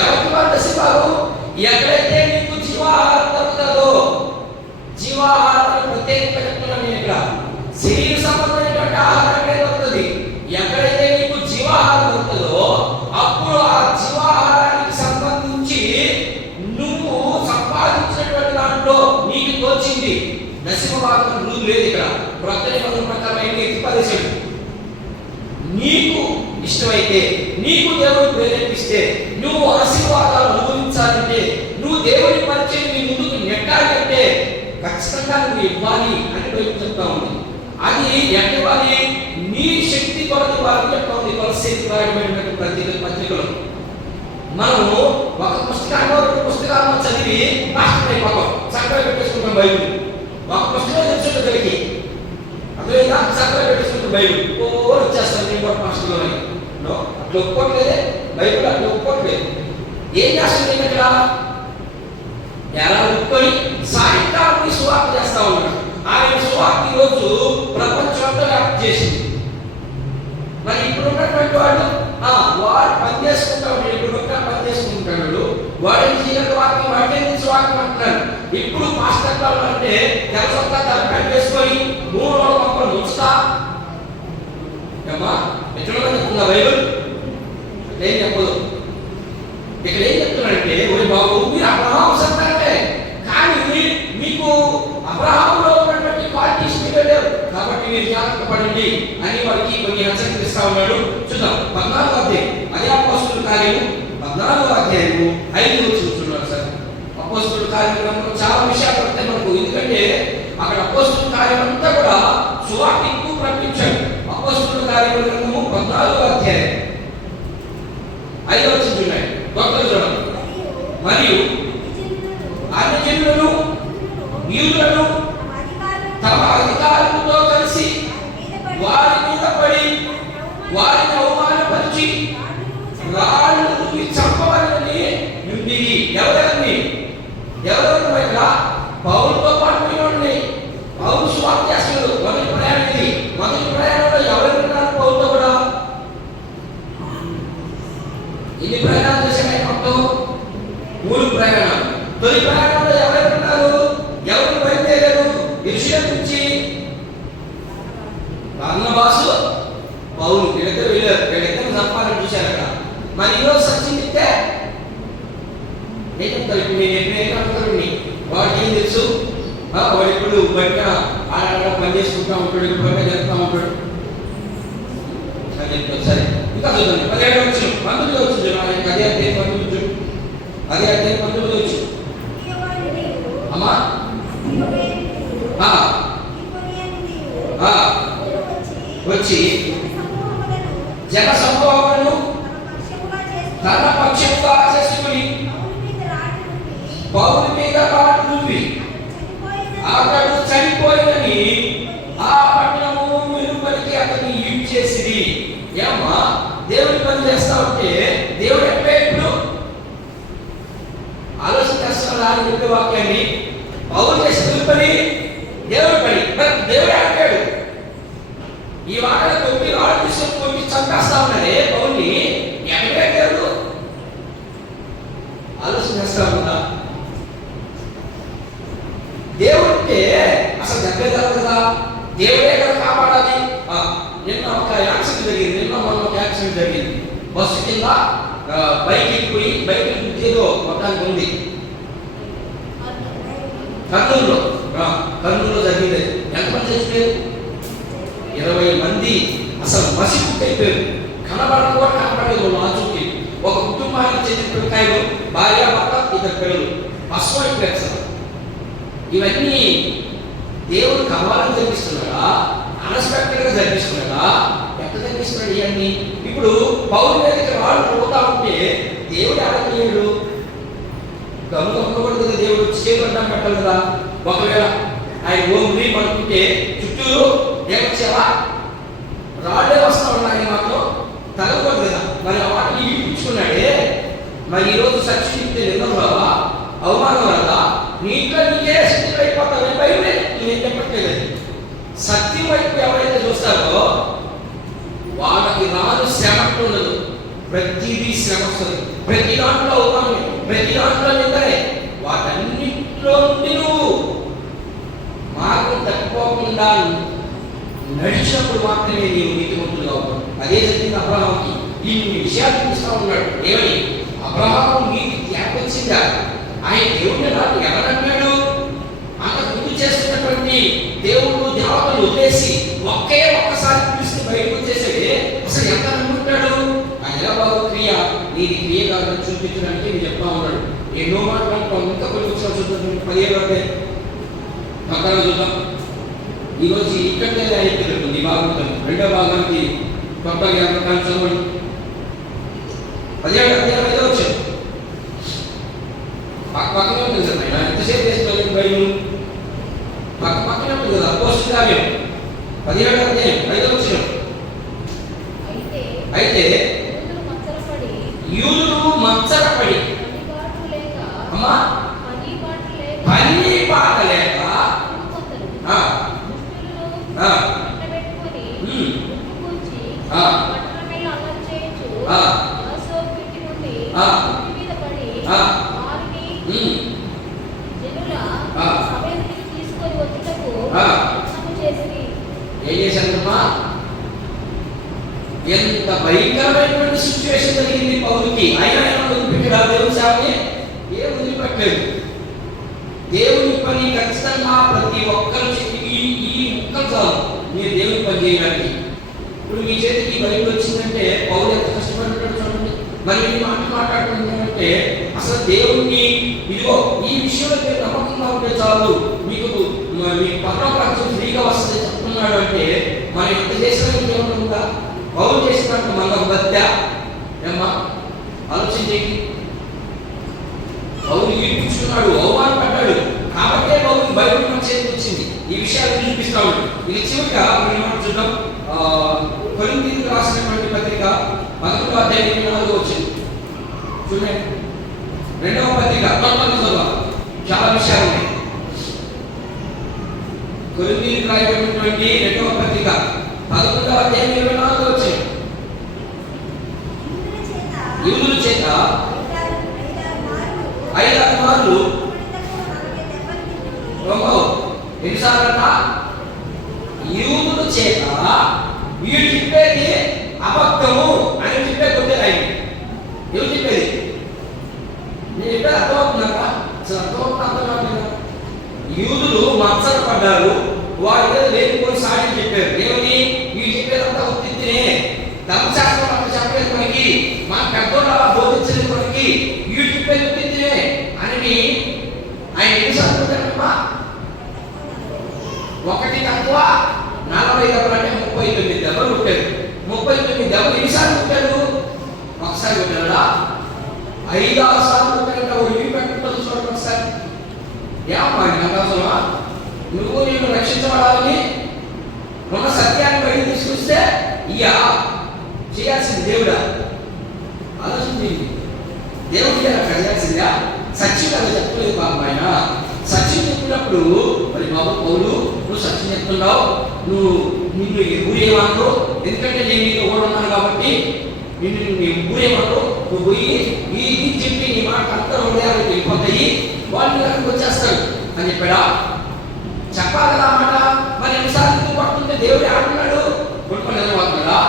ఎవరికి ఇవ్వాలి దశభాగం? ఎక్కడైతే నీకు జీవాహారం దొరుకుతుందో, జీవాహారాన్ని ప్రత్యేకంగా చెప్తున్నాను నేను ఇక్కడ, శరీర సంబంధమైనటువంటి ఆహారం ఎక్కడే దొరుకుతుంది. ఎక్కడైతే నీకు జీవాహారం దొరుకుతుందో అప్పుడు ఆ జీవాహారానికి సంబంధించి నువ్వు సంపాదించినటువంటి దాంట్లో నీకు తోచింది దశమ భాగం రూల్ లేదు ఇక్కడ. క్రొత్త నిబంధన ప్రకారం ఎత్తిపదేశాడు. నీకు ఇష్టమైతే, నీకు దేవుడు ప్రేరేపిస్తే, నువ్వు ఆశీర్వాదాలు అనుభవించాలంటే, నువ్వు దేవుని పరిచయం నీ ముందుకు నెట్టాలంటే ఖచ్చితంగా నువ్వు ఇవ్వాలి అని బైబిల్ చెప్తా ఉంది. అది ఎక్కవాలి? నీ శక్తి కొరకు వారికి చెప్తా ఉంది. కొలస్సీకి రాయబడినటువంటి పత్రికలో మనము ఒక పుస్తకాన్ని 2 పుస్తకాలను చదివి నాశనం అయిపోతాం, చక్కగా పెట్టేసుకుంటాం బైబిల్. ఒక పుస్తకం తెలుసుకుంటే కలిగి అదేనా చక్కగా పెట్టేసుకుంటాం బైబిల్. వచ్చేస్తాను నేను కూడా మాస్టర్లోనే అట్లా ఒప్పుకోవట్లేదే బైబిల్, అట్లా ఒప్పుకోవట్లేదు. ఏం చేస్తుంది ఇక్కడ? ఎలా ఒప్పుకొని సాయంకాలం సువార్త చేస్తా ఉన్నాడు. ఆయన సువార్త ఈరోజు ప్రపంచమంతా వ్యాప్తి చేసింది. మరి ఇప్పుడు ఉన్నటువంటి వాడు వాడు పని చేసుకుంటాడు, ఇప్పుడు పని చేసుకుంటాడు. వాడిని జీవిత వాక్యం, వాడిని సువార్త అంటున్నాడు. ఇప్పుడు మాస్టర్ అంటే తెలసంతా తలపెట్టి వేసుకొని 3 రోజుల మొక్కలు ఉంచుతా ఏమా ఎట్లా చెప్తుందా బైబిల్? ఏం చెప్పదు. ఇక్కడ ఏం చెప్తున్నాడంటే, ఓరి బాబు మీరు అబ్రహాము సంతానమే, కానీ మీకు అబ్రహాములో ఉన్నటువంటి క్వాలిటీస్ మీలో లేవు, కాబట్టి మీరు జాగ్రత్త పడండి అని వారికి కొన్ని హెచ్చరిస్తా ఉన్నాడు. చూద్దాం 14వ అధ్యాయం, అదే అపోస్తలుల కార్యము 14వ అధ్యాయము 5 చూస్తున్నాడు సార్. అపోస్తలుల కార్యక్రమంలో చాలా విషయాలు వస్తాయి మనకు, ఎందుకంటే అక్కడ అపోస్తలుల కార్యం అంతా కూడా సువార్త ఎక్కువ ప్రకటించాడు. అపోస్తలుల కార్యక్రమము 14వ అధ్యాయం 5 చూడండి. భక్తులు చూడండి. మరియు అన్యజనులను యూదులను తమ అధికారులతో కలిసి వారి మీద పడి వారిని అవమానపరిచి రాళ్ళు చంపవాలని నుండిరి. ఎవరెవరిని ఇక్కడ? పౌలుతో పాటు వినోడిని. పౌలు సువార్త చేస్తాడు. మొదటి ప్రయాణం ఇది. మొదటి ప్రయాణంలో ఎవరు ఉన్నారు? పౌలుతో కూడా ఎన్ని ప్రయాణాలు చేశాడు? మొత్తం 3 ప్రయాణాలు. తొలి ప్రయాణంలో ఎవరు ఉన్నారు? ఎవరు బయలుదేరారు? యెరూషలేము నుంచి బర్నబాసు, పౌలు వీళ్ళిద్దరు వెళ్ళారు. వీళ్ళిద్దరు సంపాదన చూశారట. మరి ఈరోజు సత్యం చెప్తే నేను చెప్తాను. ఇప్పుడు నేను ఎప్పుడైనా అనుకోండి, వాడికి ఏం తెలుసు? వాడు ఇప్పుడు బయట ఆడ పని చేసుకుంటా ఉంటాడు, బయట జరుపుతూ ఉంటాడు. సరే ఇంకా చూద్దాం. 17వ వచ్చిన 19వ వచ్చిన అదే అధ్యాయం 19 అదే అధ్యాయం 19 వచ్చి అమ్మా వచ్చి జన సమూహములను తన పక్షముగా చేసుకుని పౌలు మీద రాళ్ళు రువ్వి అతడు చనిపోయినని ఆ పట్టణము వెలుపలికి అతన్ని ఈడ్చేసిరి. ఏమ్మా దేవుడి పని చేస్తా ఉంటే దేవుడు ఎట్లా ఇప్పుడు ఆలోచన చేస్తున్నా అని చెప్పే వాక్యాన్ని పౌలు చేసిన పని దేవుడి పని. మరి దేవుడే అంటాడు ఈ వాటలో 9 రాళ్ళు తీసుకొని కొట్టి చంపేస్తా ఉన్నారే పౌల్ని. ఎక్కడే దేవుడు ఆలోచన చేస్తా ఉందా? దేవుడితే అసలు దగ్గర కదా, దేవుడే కదా కాపాడాలి. నిన్న ఒక యాక్సిడెంట్ జరిగింది. నిన్న మనం ఒక యాక్సిడెంట్ జరిగింది. బస్సు కింద బైక్ ఎక్కిపోయి బైక్ ఏదో మొత్తానికి ఉంది. కర్నూలులో జరిగింది. ఎంతమంది చచ్చిపోయారు? 20 మంది అసలు మసిపుట్టి అయిపోయారు. కనబడడం కూడా కనబడలేదు నాచుకి. ఒక కుటుంబానికి చెందిన పిల్లకాయలు, భార్య భర్త, 2 పిల్లలు భస్మం అయిపోయారు అసలు. ఇవన్నీ దేవుడు కావాలని జరిగిస్తున్నాడా? అన్ఎక్స్పెక్టెడ్ గా జరిగిస్తున్నాడా? ఎంత జరిగిస్తున్నాడు ఇవన్నీ? ఇప్పుడు పౌరు మీదకి వాళ్ళు పోతా ఉంటే దేవుడు ఆడలేడు. గమనించకూడదు కదా, దేవుడు వచ్చి చేయకుండా పెట్టాలి కదా. ఒకవేళ ఆయన ఓం నీ పడుకుంటే చుట్టూ ఏమొచ్చేవా రాళ్ళే వస్తా ఉన్నాయి మాత్రం తగకూడదు కదా. మరి ఆ వాటిని ఇప్పించుకున్నాడే. మరి ఈరోజు సత్యం నిందం రావా, అవమానం రాదా, నీ ఇంట్లో నీకే సత్యం అయిపోతావు. బయటే నేను చెప్పట్లేదు. సత్యం వైపు ఎవరైతే చూస్తారో వాళ్ళకి రాదు శ్రమ ఉండదు. ప్రతిదీ శ్రమ వస్తుంది. ప్రతి దాంట్లో అవుతాను, ప్రతి దాంట్లో నిందలే. వాటన్నింటిలో నుండి నువ్వు మార్గం తట్టుకోకుండా నడిచినప్పుడు మాత్రమే నీవు నీతిమంతుడుగా అవుతావు. అదే జరిగింది అబ్రహాముకి. ఇన్ని విషయాలు చూపిస్తా ఉన్నాడు. ఏమని? అబ్రహాము నీతి త్యాగొచ్చిందా? ఆయన దేవుడిని రాదు ఎవరన్నాడు? అంతకు ముందు చేస్తున్నటువంటి దేవుడు దేవతలు వదిలేసి ఒక్కసారి పిలిస్తే బయటకు వచ్చేసేది అసలు ఎంత అనుకుంటాడు? ఆయన ఎలా బాబు క్రియ నీది క్రియ కాదని చూపించడానికి నేను చెప్తా ఉన్నాడు. ఎన్నో మాట్లాడుతాం. ఇంకా కొన్ని విషయాలు చూద్దాం. 17 పక్కన చూద్దాం. ఈరోజు ఇక్కడే అయిపోతుంది ఈ భాగం. రెండో భాగానికి కొత్తగా చదవండి. 17 వచ్చాడు. పక్కనే ఉంటుంది కదా. ఆయన ఎంతసేపు వేసుకోలేదు బయలు పక్కనే ఉంటుంది కదా. పోస్ట్ కావ్యం 17 వచ్చాడు. అయితే యూదులు మత్సరపడి అమ్మా పని పాట లేక ఏం చేశారమ్మా? ఎంత భయంకరమైనటువంటి సిచ్యువేషన్ జరిగింది పౌరుకి. అయినా వదిలిపెట్టాడు దేవుని సేవని? ఏం వదిలిపెట్టలేదు. దేవుని పని ఖచ్చితంగా ప్రతి ఒక్కరు ఈ ముక్కలు చాలు మీరు దేవుని పని చేయడానికి. ఇప్పుడు మీ చేతికి బయట వచ్చిందంటే పౌరు ఎంత కష్టపడినట్టు చూడండి. మరి మీ మాట్లాడుతుందంటే అసలు దేవుణ్ణి ఇదిగో ఈ విషయంలో మీరు నమ్మకంగా ఉంటే చాలు, మీకు మీ పట్టణం ఫ్రీగా వస్తుంది చెప్తున్నాడు అంటే మనం ఎంత చేసినా ఇంకేమన్నా ఉందా? పౌరు చేసినట్టు మనకు బత్యా ఏమ్మా ఆలోచించేకి. పౌరు ఈడ్పించుకున్నాడు, అవమానపడ్డాడు. కాబట్టే పౌరు బయట చేతికి వచ్చింది. ఈ విషయాలు చూపిస్తా ఉన్నాడు. ఇది చివరిగా మనం చూద్దాం. కొరింథీయులకు రాసినటువంటి పత్రిక 11వ అధ్యాయం 4వ వచనం చూడండి. 2వ పత్రిక 19 చదవాలి. చాలా విషయాలు ఉన్నాయి. కొరింథీయులకు రాయబడినటువంటి 2వ పత్రిక 11వ అధ్యాయం 24వ వచనం. యూదుల చేత 5-6 మార్లు ఎన్నిసార్లంట? యూదుల చేత వీడు చెప్పేది అబద్ధము అని చెప్పే కొట్టేది ఆయన. ఎవరు చెప్పేది? నేను చెప్పేది అర్థమవుతున్నాక అసలు అర్థమవుతున్నా? యూదులు మత్సరపడ్డారు. వారి లేనిపోయి సాటి చెప్పారు. ఏమని? వీళ్ళు చెప్పేదంతా ఉత్తినే ధర్మశాస్త్రం అంతా చెప్పలేదు మనకి, మన పెద్దోళ్ళు అలా బోధించలేదు మనకి, వీళ్ళు చెప్పేది ఉత్తినే అని ఆయన ఎన్నిసార్లు కొట్టారమ్మా? ఒకటి తక్కువ 40 దెబ్బలు అంటే 39 దెబ్బలు కొట్టారు. 39 దెబ్బలు ఎన్నిసార్లు కొట్టారు? ఒకసారి కొట్టారా? 5-6 సార్లు కొట్టారంటే ఒళ్ళు పెట్టుకుంటుంది చూడండి ఒకసారి. ఏమమ్మా అవసరమా? నువ్వు నేను రక్షించబడాలని ఉన్న సత్యాన్ని బయట తీసుకొస్తే ఇయ్యా చేయాల్సింది దేవుడా? ఆలోచించి దేవుడు చేయాల్సిందా? సత్యం కదా చెప్పలేదు బాబు. ఆయన సత్యం చెప్పినప్పుడు మరి బాబు పౌలు నువ్వు సత్యం చెప్తున్నావు, నిన్ను ఊరేమను, ఎందుకంటే నేను నీకు ఓడున్నాను కాబట్టి నిన్ను ఊరేమను, నువ్వు పోయి ఈ చెప్పి నీ మాట అంతా హృదయాలకు వెళ్ళిపోతాయి, వాళ్ళు అక్కడికి వచ్చేస్తాడు అని చెప్పాడా? చెప్పాలి కదా మాట. మరి ఎన్నిసార్లు పడుతుంటే దేవుడు ఆడుతున్నాడు కొట్టుకొని నిలబడుతున్నాడా?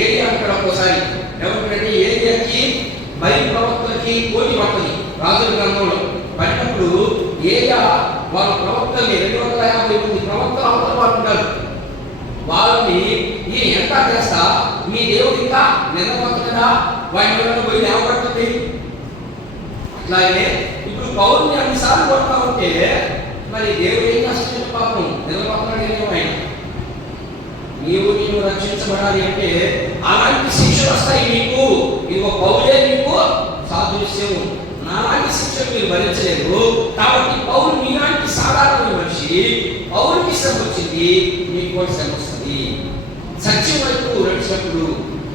ఏది అంటాడు ఒక్కోసారి. ఎవరికంటే ఏరియాకి బయట ప్రవక్తలకి పోటీ పడుతుంది రాజుల గ్రంథంలో పడినప్పుడు ఏరియా వాళ్ళ ప్రవక్తల్ని 250 మంది ప్రవక్తలు అవతల వాళ్ళు ఉంటారు. వాళ్ళని ఈ ఎంత చేస్తా మీ దేవుడు ఇంకా నిలబడుతుందా? వాటిని పోయి లేవబడుతుంది. అట్లాగే ఇప్పుడు పౌరుని అన్నిసార్లు కొడతా ఉంటే మరి దేవుడు ఏం నష్టం? పాపం నిలబడుతున్నాడు. ఆయన నీవు రక్షించబడాలి అంటే అలాంటి శిక్షలు వస్తాయి నీకు. ఇదిగో పౌలే నీకు సాదృశ్యం. నాలాంటి శిక్షలు మీరు భరించలేరు కాబట్టి పౌలు మీలాంటి సాధారణ మనిషి. పౌరుకి శ్రమ వచ్చింది, మీకు కూడా శ్రమ వస్తుంది. సత్యం వైపు నడిచినప్పుడు,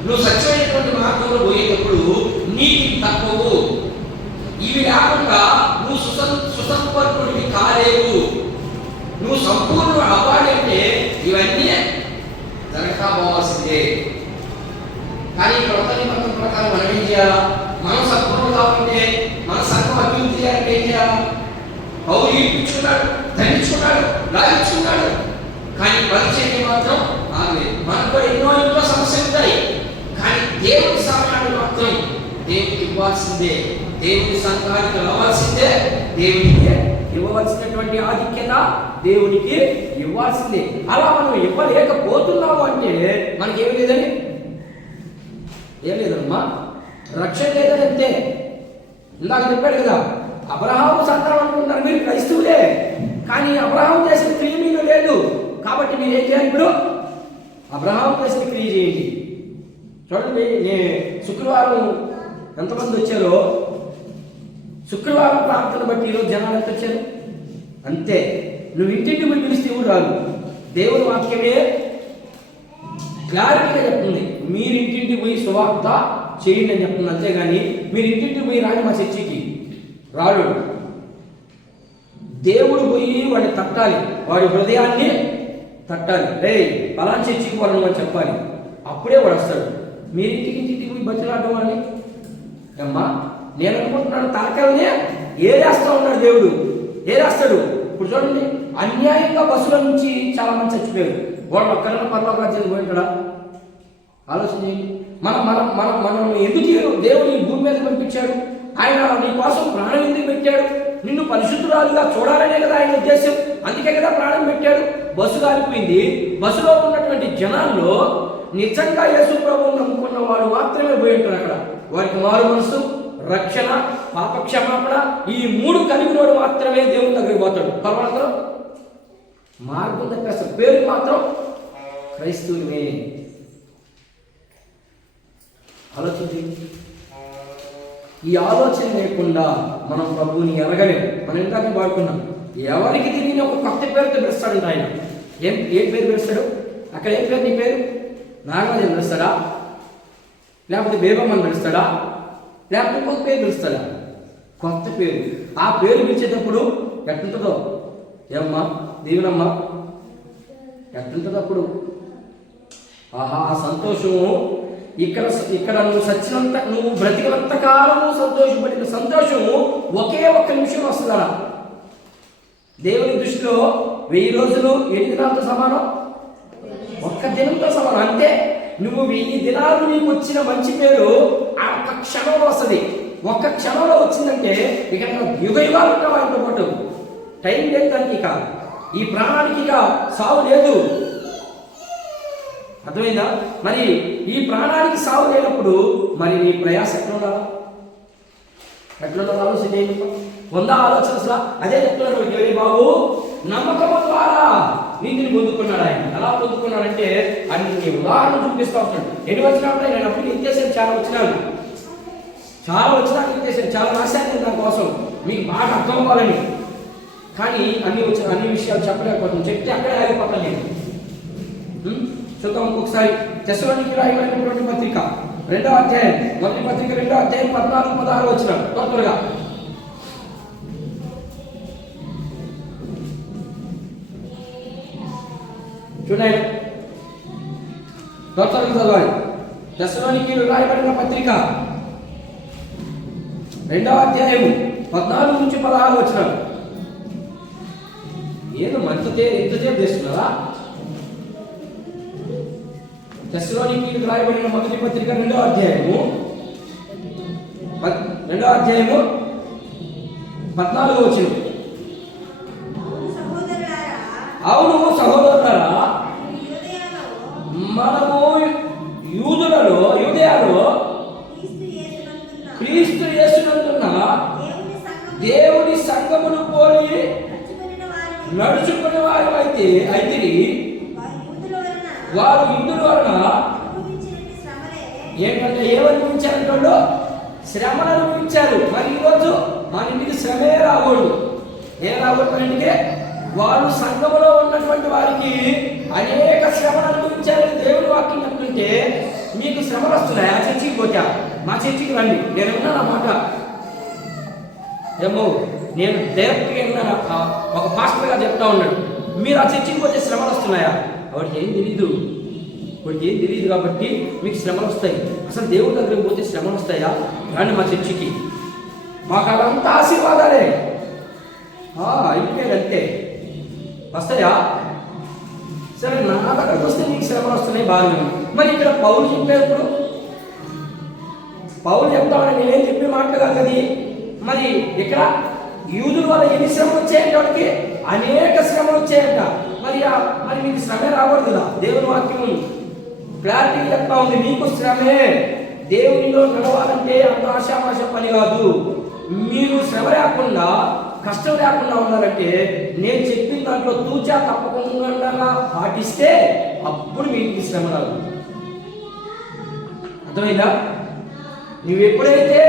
నువ్వు సత్యమైనటువంటి మార్గంలో పోయేటప్పుడు నీతి తక్కువ. ఇవి లేకుండా నువ్వు సుసంపన్నుడివి కాలేవు. నువ్వు సంపూర్ణ అవ్వాలంటే ఇవన్నీ జరగకపోవాల్సిందే. కానీ కొత్త నిబంధన ప్రకారం మనం ఏం చేయాలా? మనం సంపూర్ణం కావాలంటే, మన సంఘం అభివృద్ధి చేయాలంటే ఏం చేయాలా? పౌరు ఇప్పించుకున్నాడు, దండించుకున్నాడు, లాగించుకున్నాడు, కానీ పరిచయం మాత్రం ఆగలేదు. మనకు ఎన్నో సమస్యలు ఉంటాయి, కానీ దేవుడి సమయాన్ని మాత్రం దేవుడికి ఇవ్వాల్సిందే. దేవుడి సంఘానికి రావాల్సిందే. దేవుడికి ఇవ్వవలసినటువంటి ఆధిక్యత దేవుడికి ఇవ్వాల్సిందే. అలా మనం ఇవ్వలేకపోతున్నాము అంటే మనకేం లేదని, ఏం లేదమ్మా, రక్షణ లేదని అంతే. ఇందాక చెప్పాడు కదా, అబ్రహాము సంతానం అనుకుంటున్నారు మీరు క్రైస్తవులే, కానీ అబ్రహాము చేసిన క్రియ మీలో లేదు. కాబట్టి మీరు ఏం చేయాలి? ఇప్పుడు అబ్రహాము చేసిన క్రియ చేయండి. చూడండి, శుక్రవారం ఎంతమంది వచ్చారో, శుక్రవారం ప్రార్థన బట్టి ఈరోజు జనాలు ఎంత వచ్చారు అంతే. నువ్వు ఇంటింటి పోయి పిలిస్తే ఎవరు రాదు. దేవుని వాక్యమే క్లారిటీగా చెప్తుంది, మీరు ఇంటింటి పోయి సువార్త చేయండి అని చెప్తుంది. అంతేగాని మీరు ఇంటింటి పోయి రాని మా చర్చికి రాడు. దేవుడు పోయి వాడిని తట్టాలి, వాడి హృదయాన్ని తట్టాలి. రే పలానా చర్చికి వాళ్ళు అని చెప్పాలి, అప్పుడే వాడు వస్తాడు. మీరు ఇంటికి పోయి బతిలాడడం అని అమ్మా, నేను అనుకుంటున్నాను తలకల్నే ఏదేస్తా ఉన్నాడు దేవుడు, ఏదేస్తాడు. ఇప్పుడు చూడండి, అన్యాయంగా బస్సుల నుంచి చాలా మంది చచ్చిపోయారు. వాళ్ళు ఒక్కరైనా పర్లోక రాజ్యానికి పోయింటాడా? ఆలోచన చేయండి. మనం మనం మనం మనం ఎందుకు దేవుడు ఈ భూమి మీద పంపించాడు? ఆయన నీ కోసం ప్రాణం ఎందుకు పెట్టాడు? నిన్ను పరిశుద్ధురాలుగా చూడాలనే కదా ఆయన ఉద్దేశం. అందుకే కదా ప్రాణం పెట్టాడు. బస్సు కాలిపోయింది. బస్సులో ఉన్నటువంటి జనాల్లో నిజంగా యేసు ప్రభువును నమ్ముకున్న వాడు మాత్రమే పోయి ఉంటారు. అక్కడ వారికి మారు మనసు, రక్షణ, పాపక్షమాపణ, ఈ 3 కలిగినోడు మాత్రమే దేవుని దగ్గరికి పోతాడు. పర్వాలేదు, మార్గం తప్పేస్తారు. పేరు మాత్రం క్రైస్తవులమే. ఆలోచించి, ఈ ఆలోచన లేకుండా మనం ప్రభువుని ఎరగలేము. మనం ఇందాక పాడుకున్నాం, ఎవరికి తిరిగిన ఒక కొత్త పేరుతో పిలుస్తాడంట ఆయన. ఏం పేరు పిలుస్తాడు? అక్కడ ఏం పేరు? నీ పేరు నాగరాజు పిలుస్తాడా? లేకపోతే బేబమ్మని పిలుస్తాడా? లేకపోతే ఇంకొక పేరు పిలుస్తాడా? కొత్త పేరు. ఆ పేరు పిలిచేటప్పుడు ఎట్లుంటుందో ఏమ్మా దీవునమ్మా, ఎట్లుంటుంది అప్పుడు? ఆహా, ఆ సంతోషము ఇక్కడ నువ్వు సచ్చినంత, నువ్వు బ్రతికినంత కాలము సంతోషపడిన సంతోషము ఒకే ఒక్క నిమిషం వస్తుందా? దేవుని దృష్టిలో 1000 రోజులు 8 దినాలతో సమానం, ఒక్క దినంతో సమానం. అంతే. నువ్వు 1000 దినాలు నీకు వచ్చిన మంచి పేరు ఆ ఒక్క క్షణంలో వస్తుంది. ఒక్క క్షణంలో వచ్చిందంటే ఇక యుగ యుగాలు ఉంటావు ఆయనతో పాటు. టైం లేదు దానికి. ఇక ఈ ప్రాణానికి ఇక సావు లేదు. అర్థమైందా? మరి ఈ ప్రాణానికి సావు లేనప్పుడు మరి నీ ప్రయాస ఎట్లుండాలా? ఆలోచన చేయండి. 100 ఆలోచన అసలు అదే చెప్తున్నాడు. ఏ బాబు, నమ్మకం ద్వారా నీతిని పొందుకున్నాడు. ఆయన ఎలా పొందుకున్నాడంటే అన్ని ఉదాహరణ చూపిస్తూ ఉంటాడు. ఎన్ని వచ్చినప్పుడు నేను అప్పుడు ఇచ్చేసాను, చాలా వచ్చినాను ఇచ్చేసాను, చాలా రాశాను దానికోసం మీకు బాగా అర్థం అవ్వాలని. కానీ అన్ని విషయాలు చెప్పలేకపోతుంది. చెప్తే అక్కడే ఆగిపోతాను నేను. చూద్దాం ఇంకొకసారి. తెస్సలోనికీయులకు రాయబడినటువంటి పత్రిక 2వ అధ్యాయం, మొదటి పత్రిక 2వ అధ్యాయం 14-16 వచ్చినాడు. త్వరగా చూడండి, త్వరగా చదవాలి. తెస్సలోనికీయులకు రాయబడిన పత్రిక 2వ అధ్యాయం 14-16 వచ్చినాడు. ఏదో ఎంతసేపు చేస్తున్నారా? తెస్సలోనికీయులకు రాయబడిన మొదటి పత్రిక 2వ అధ్యాయము 14 వచనం. అవును సహోదరులారా, మనము యూదయలో క్రీస్తు యేసునందున్న దేవుని సంఘమును పోలి నడుచుకునే వారు అయితే వారు యూదుల వలన ఏంటంటే ఏమనుభవించారంటే వాళ్ళు శ్రమను అనుభవించారు. మరి ఈరోజు మన ఇంటికి శ్రమే రాకూడదు. ఏం రాకూడదు మన ఇంటికి? వాళ్ళు సంఘములో ఉన్నటువంటి వారికి అనేక శ్రమను అనుభవించారని దేవుని వాక్యం మీకు శ్రమలు వస్తున్నాయి. ఆ చర్చికి పోతా, మా చర్చికి రండి. నేను విన్నాను మాట. ఏమో నేను డైరెక్ట్గా విన్నాను. ఒక పాస్టర్గా చెప్తా ఉన్నాడు, మీరు ఆ చర్చికి పోతే శ్రమలు వస్తున్నాయా? వాడికి ఏం తెలీదు, వాడికి ఏం తెలియదు కాబట్టి మీకు శ్రమలు వస్తాయి. అసలు దేవుడి దగ్గరికి పోతే శ్రమలు వస్తాయా? రండి మా చర్చికి, మాకు అదంతా ఆశీర్వాదాలే. అయిపోయారు అంతే. వస్తాయా? సరే, నా దగ్గరకు వస్తే నీకు శ్రమలు వస్తున్నాయి, బాగా. మరి ఇక్కడ పౌలు చెప్పేటప్పుడు పౌలు చెప్తామని నేనేం చెప్పే మాటలు కాదు అది. మరి ఇక్కడ యూదుల వల్ల ఎన్ని శ్రమలు వచ్చాయంటే వాడికి అనేక శ్రమలు వచ్చాయంట. మరి మీకు శ్రమే రాకూడదు కదా? దేవుని వాక్యం క్లారిటీ చెప్తా ఉంది, మీకు శ్రమే. దేవునిలో నడవాలంటే అంత ఆశామాష పని కాదు. మీరు శ్రమ లేకుండా, కష్టం లేకుండా ఉండాలంటే నేను చెప్పిన దాంట్లో తూచా తప్పకుండా పాటిస్తే అప్పుడు మీకు శ్రమ రాదు. అర్థమైందా? నువ్వు ఎప్పుడైతే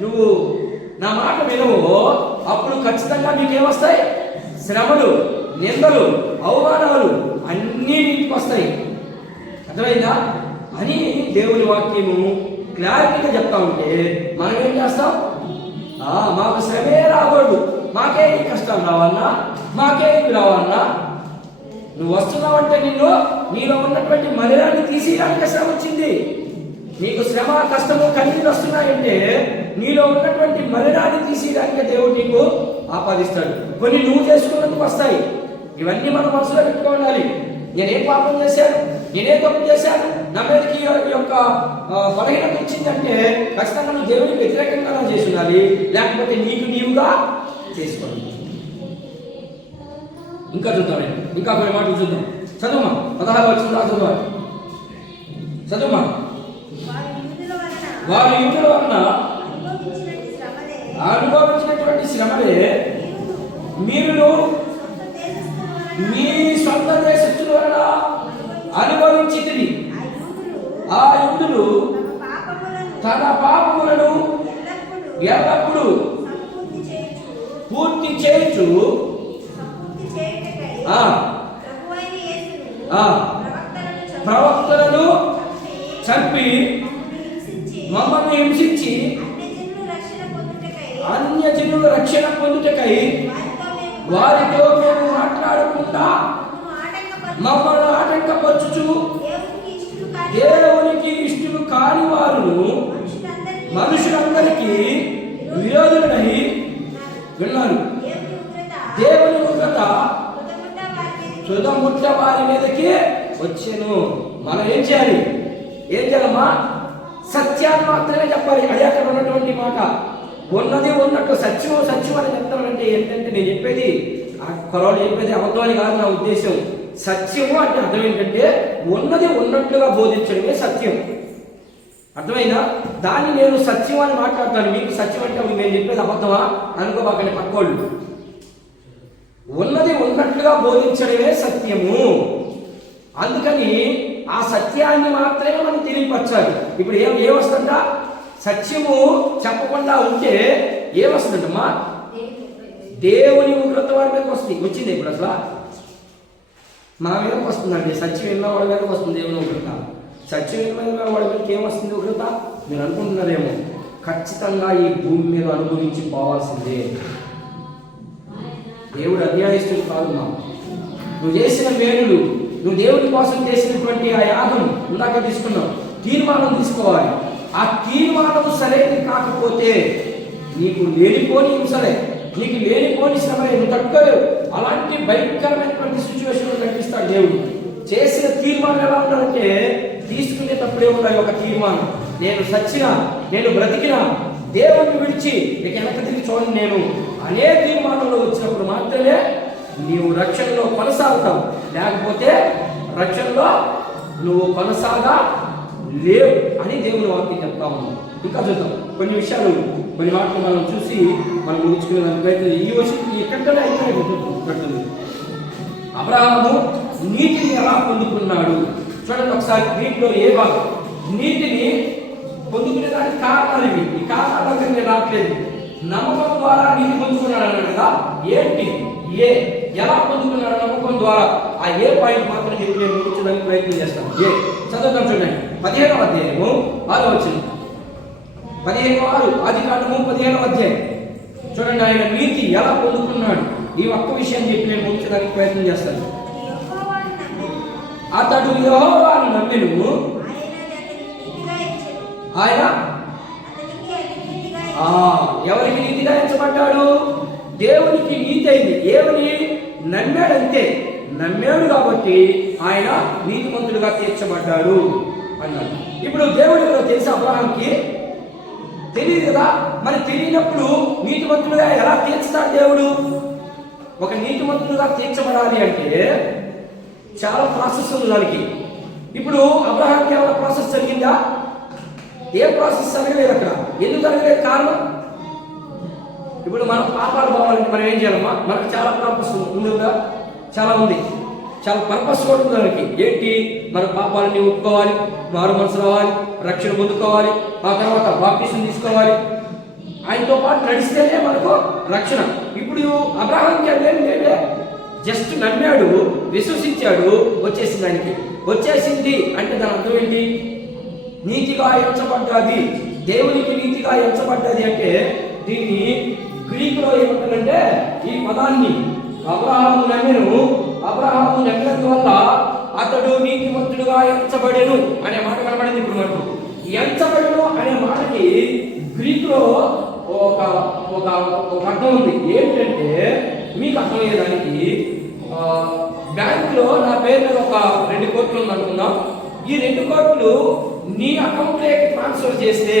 నువ్వు నా మాట వినవో అప్పుడు ఖచ్చితంగా నీకేమొస్తాయి? శ్రమలు, నిందలు, అవమానాలు అన్నీ నీకు వస్తాయి. అర్థమైందా? అని దేవుని వాక్యము క్లారిటీగా చెప్తా ఉంటే మనం ఏం చేస్తాం? మాకు శ్రమే రాకూడదు, మాకే ఈ కష్టం రావాలన్నా, మాకే ఇది రావాలన్నా. నువ్వు వస్తున్నావంటే నీలో ఉన్నటువంటి మలినాన్ని తీసేయడానికి శ్రమ వచ్చింది. నీకు శ్రమ, కష్టము, కన్నీళ్ళు వస్తున్నాయంటే నీలో ఉన్నటువంటి మలినాన్ని తీసేయడానికి దేవుడు నీకు ఆపాదిస్తాడు. కొన్ని నువ్వు చేసుకున్నందుకు వస్తాయి. ఇవన్నీ మనం మనసులో పెట్టుకోవాలి. నేనే పాపం చేశాను, నేనే తప్పు చేశాను, నా మీదకి ఈ యొక్క బలహీనత వచ్చిందంటే ఖచ్చితంగా నువ్వు దేవుడికి వ్యతిరేకంగా చేసి ఉండాలి, లేకపోతే నీకు నీవుగా చేసుకోవాలి. ఇంకా చూద్దాం, ఇంకా కొన్ని మాటలు చూద్దాం. చదువుమా 16 వచ్చిందా? చదువుమా. వారు యూదుల వలన అనుభవించినటువంటి శ్రమలే మీరు మీ సొంత దేశస్తుల వలన అనుభవించితిరి. ఆ యూదులు తన పాపములను ఎల్లప్పుడూ పూర్తి చేయొచ్చు ప్రవక్తలను చంపి మమ్మల్ని హింసించి అన్యజనుల రక్షణ పొందుటకై వారితో మేము మాట్లాడకుండా మమ్మల్ని ఆటంకపరచుచు దేవునికి ఇష్టలు కాని వారును మనుషులందరికీ విరోధులై విన్నారు. దేవుని ఉగ్రత తుదముట్ట వారి మీదకి వచ్చాను. మనం ఏం చేయాలి? ఏం చేయాలమ్మా? సత్యాన్ని మాత్రమే చెప్పాలి. అది అక్కడ ఉన్నటువంటి మాట. ఉన్నది ఉన్నట్టు సత్యం అని చెప్తానంటే ఏంటంటే నేను చెప్పేది కొరవాడు చెప్పేది అబద్ధం అని కాదు నా ఉద్దేశం. సత్యము అంటే అర్థం ఏంటంటే ఉన్నది ఉన్నట్టుగా బోధించడమే సత్యం. అర్థమైందా? దాన్ని నేను సత్యం అని మాట్లాడతాను. మీకు సత్యం అంటే నేను చెప్పేది అబద్ధమా అనుకోబాకండి పక్కోళ్ళు. ఉన్నది ఉన్నట్లుగా బోధించడమే సత్యము. అందుకని ఆ సత్యాన్ని మాత్రమే మనం తెలియపరచాలి. ఇప్పుడు ఏమొస్తుందా? సత్యము చెప్పకుండా ఉంటే ఏమొస్తుందంటమ్మా? దేవుని ఉగ్రత వాడి మీదకి వస్తుంది. వచ్చింది ఇప్పుడు అసలు మా మీదకి వస్తుందండి. సత్యం విన్న వాడి మీదకి వస్తుంది దేవుని ఉగ్రత. సత్యం విన్న వాడి మీదకి ఏమొస్తుంది ఉగ్రత? మీరు అనుకుంటున్నారేమో. ఖచ్చితంగా ఈ భూమి మీద అనుభవించి పోవాల్సిందే. దేవుడు అన్యాయస్తుడు కాదు. నువ్వు చేసిన మేలులు, నువ్వు దేవుడి కోసం చేసినటువంటి ఆ యాగం ఇందాక తీసుకున్నావు, తీర్మానం తీసుకోవాలి. ఆ తీర్మానం సరైనది కాకపోతే నీకు లేనిపోని హింసలే, నీకు లేనిపోని శ్రమలే, నువ్వు తట్టుకోలేవు. అలాంటి భయంకరమైనటువంటి సిచ్యువేషన్ కనిపిస్తాడు దేవుడు. చేసిన తీర్మానం ఎలా ఉండాలంటే తీసుకునేటప్పుడే ఉండాలి ఒక తీర్మానం. నేను సచ్చినా, నేను బ్రతికినా దేవుడిని విడిచి ఇక వెనక తిరిగి చూడండి నేను అనే తీర్మానంలో వచ్చినప్పుడు మాత్రమే నీవు రక్షణలో కొనసాగుతావు. లేకపోతే రక్షణలో నువ్వు కొనసాగా లేవు అని దేవుని వాక్యం చెప్తా ఉన్నాం. ఇంకా చూద్దాం కొన్ని విషయాలు, కొన్ని మాటలు మనం చూసి మనం ముగించుకునేదానికి ప్రయత్నం. ఈ విషయం ఎక్కడికైనా అయిపోయింది. అబ్రహాము నీటిని ఎలా పొందుకున్నాడు చూడండి ఒకసారి. వీటిలో ఏ భాగం నీటిని పొందుకునే దానికి కారణాలు ఇవి. ఈ కారణాల దగ్గర నేను రావట్లేదు. నమ్మకం ద్వారా నీటి పొందుకున్నాడు అన్నాడు కదా. ఏంటి? ఎలా పొందుకున్నాడు నమ్మకం ద్వారా. ఆ ఏ పాయింట్ మాత్రం చెప్పి నేను కూర్చోడానికి ప్రయత్నం చేస్తాను. చదువుతాం చూడండి. 15వ అధ్యాయము 6వ వచనం. 15:6 ఆదికాండము 15వ అధ్యాయం చూడండి. ఆయన నీతి ఎలా పొందుకున్నాడు ఈ ఒక్క విషయం చెప్పి నేను కూర్చోడానికి ప్రయత్నం చేస్తాను. అతడు యెహోవాను నమ్మెను, ఆయన ఎవరికి నీతిగా ఎంచబడ్డాడు? దేవునికి నీతి అయింది. ఏమని నమ్మాడంతే. నమ్మాడు కాబట్టి ఆయన నీతిమంతుడుగా తీర్చబడ్డాడు అన్నాడు. ఇప్పుడు దేవుడు ఎవరో తెలుసా అబ్రహాంకి? తెలియదు కదా. మరి తెలియనప్పుడు నీతిమంతుడుగా ఎలా తీర్చుతాడు దేవుడు? ఒక నీతిమంతుడుగా తీర్చబడాలి అంటే చాలా ప్రాసెస్ ఉంది దానికి. ఇప్పుడు అబ్రహాంకి ఏమైనా ప్రాసెస్ జరిగిందా? ఏ ప్రాసెస్ జరగలేదు అక్కడ. ఎందుకు జరగలేదు? కారణం, ఇప్పుడు మనం పాపాలు పోవాలంటే మనం ఏం చేయాలమ్మా? మనకు చాలా పర్పస్ ఉంది కదా, చాలా ఉంది, చాలా పర్పస్ కూడా ఉంది దానికి. ఏంటి? మన పాపాలని ఒప్పుకోవాలి, మారు మనసు రావాలి, రక్షణ పొందుకోవాలి, ఆ తర్వాత బాప్టిజం తీసుకోవాలి, ఆయనతో పాటు నడిస్తేనే మనకు రక్షణ. ఇప్పుడు అబ్రహాంకి అంటే జస్ట్ నమ్మాడు, విశ్వసించాడు, వచ్చేసింది. దానికి వచ్చేసింది అంటే దాని అర్థం ఏంటి? నీతిగా ఎంచబడ్డది, దేవునికి నీతిగా ఎంచబడ్డది అంటే దీన్ని గ్రీకులో ఏమంటారంటే ఈ పదాన్ని అబ్రహాము నమ్మెను, అబ్రహాము నమ్మినందువల్ల అతడు నీతిమంతుడుగా ఎంచబడెను అనే మాట కనబడింది. ఇప్పుడు మనకు ఎంచబడెను అనే మాటకి గ్రీకులో ఒక ఒక ఒక అర్థం ఉంది. ఏంటంటే మీకు అర్థమయ్యేదానికి, బ్యాంకులో నా పేరు మీద ఒక 2 కోట్లు ఉంది అనుకుందాం. ఈ 2 కోట్లు నీ అకౌంట్లోకి ట్రాన్స్ఫర్ చేస్తే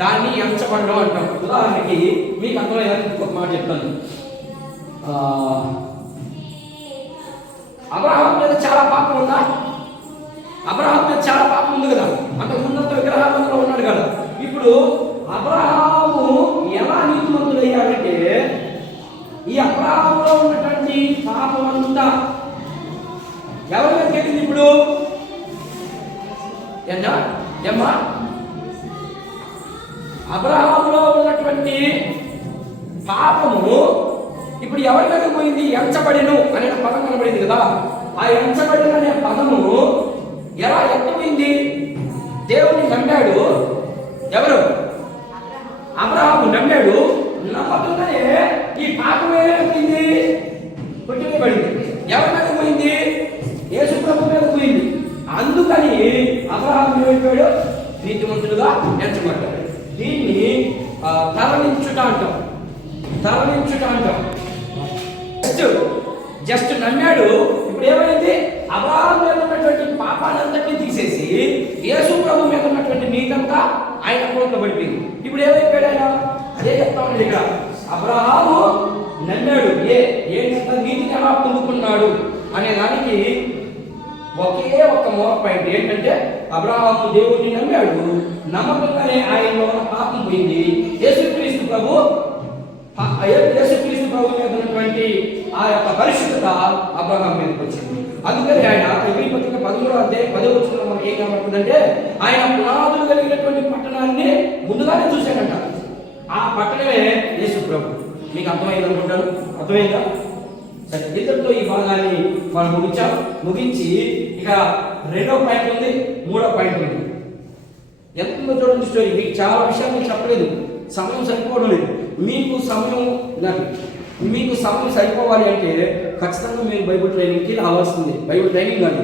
దాన్ని ఎంచబడడం అంటాం. ఉదాహరణకి మీకు అర్థమయ్యేదానికి ఒక మాట చెప్తాను. అబ్రహాం మీద చాలా పాపం ఉందా? అబ్రహాం మీద చాలా పాపం ఉంది కదా. అంతకు ముందంతా విగ్రహాలలో ఉన్నాడు కదా. ఇప్పుడు అబ్రహాము ఎలా నీతిమంతుడయ్యాడంటే ఈ అబ్రహాములో ఉన్నటువంటి పాపం అంతా ఎవరి మీదకి వెళ్ళింది? ఇప్పుడు ఏమ్మా, అబ్రహాములో ఉన్నటువంటి పాపము ఇప్పుడు ఎవరి మీద పోయింది? ఎంచబడిను అనే పదం కనబడింది కదా. ఆ ఎంచబడిన అనే పదము ఎలా ఎత్తపోయింది? దేవుని నమ్మాడు. ఎవరు? అబ్రహాము నమ్మాడు. నమ్మకంగానే ఈ పాపం ఏమైంది? కొట్టివేయబడింది. ఎవరి మీద పోయింది? యేసు ప్రభు మీద పోయింది. అందుకని అబ్రహాము ఏమైపోయాడు? నీతిమంతుడుగా ఎంచబడ్డాడు. దీన్ని తరలించుట అంటాం. తరలించుట అంటాం. జస్ట్ నమ్మాడు. ఇప్పుడు ఏమైంది? అబ్రహాము మీద ఉన్నటువంటి పాపాలంతటినీ తీసేసి యేసు ప్రభు మీద ఉన్నటువంటి నీతంతా ఆయన అకౌంట్లో పడిపోయింది. ఇప్పుడు ఏమైపోయాడు ఆయన? అదే చెప్తా ఉన్నాడు ఇక్కడ. అబ్రహాము నమ్మాడు. ఏంటంటే నీతిని ఎలా పొందుకున్నాడు అనే దానికి ఒకే ఒక్క మూల పాయింట్ ఏంటంటే అబ్రహాము దేవుడిని నమ్మాడు. నమ్మకంగానే ఆయనలో ఉన్న పాపం పోయింది. యేసుక్రీస్తు ప్రభు మీద ఉన్నటువంటి ఆ యొక్క పరిశుద్ధత అబ్రహాం మీదకి వచ్చింది. అందుకని ఆయన ఎబ్రీ పత్రిక 13వ అధ్యాయం 10వ వచనంలో మనకి ఏం కనబడుతుందంటే ఆయన పునాదులు కలిగినటువంటి పట్టణాన్ని ముందుగానే చూశాడంట. ఆ పట్టణమే యేసు ప్రభు. మీకు అర్థమైంది అనుకుంటాను. అర్థమైందా? సరే, ఇద్దరితో ఈ భాగాన్ని మనం ముగించి ఇక 2వ పాయింట్ ఉంది, 3వ పాయింట్ ఉంది. ఎంతో చూడండి స్టోరీ. మీకు చాలా విషయాలు మీకు చెప్పలేదు, సమయం సరిపోవడం లేదు. మీకు సమయం సరిపోవాలి అంటే ఖచ్చితంగా మీరు బైబిల్ ట్రైనింగ్కి రావాల్సిందే. బైబిల్ ట్రైనింగ్ కాదు,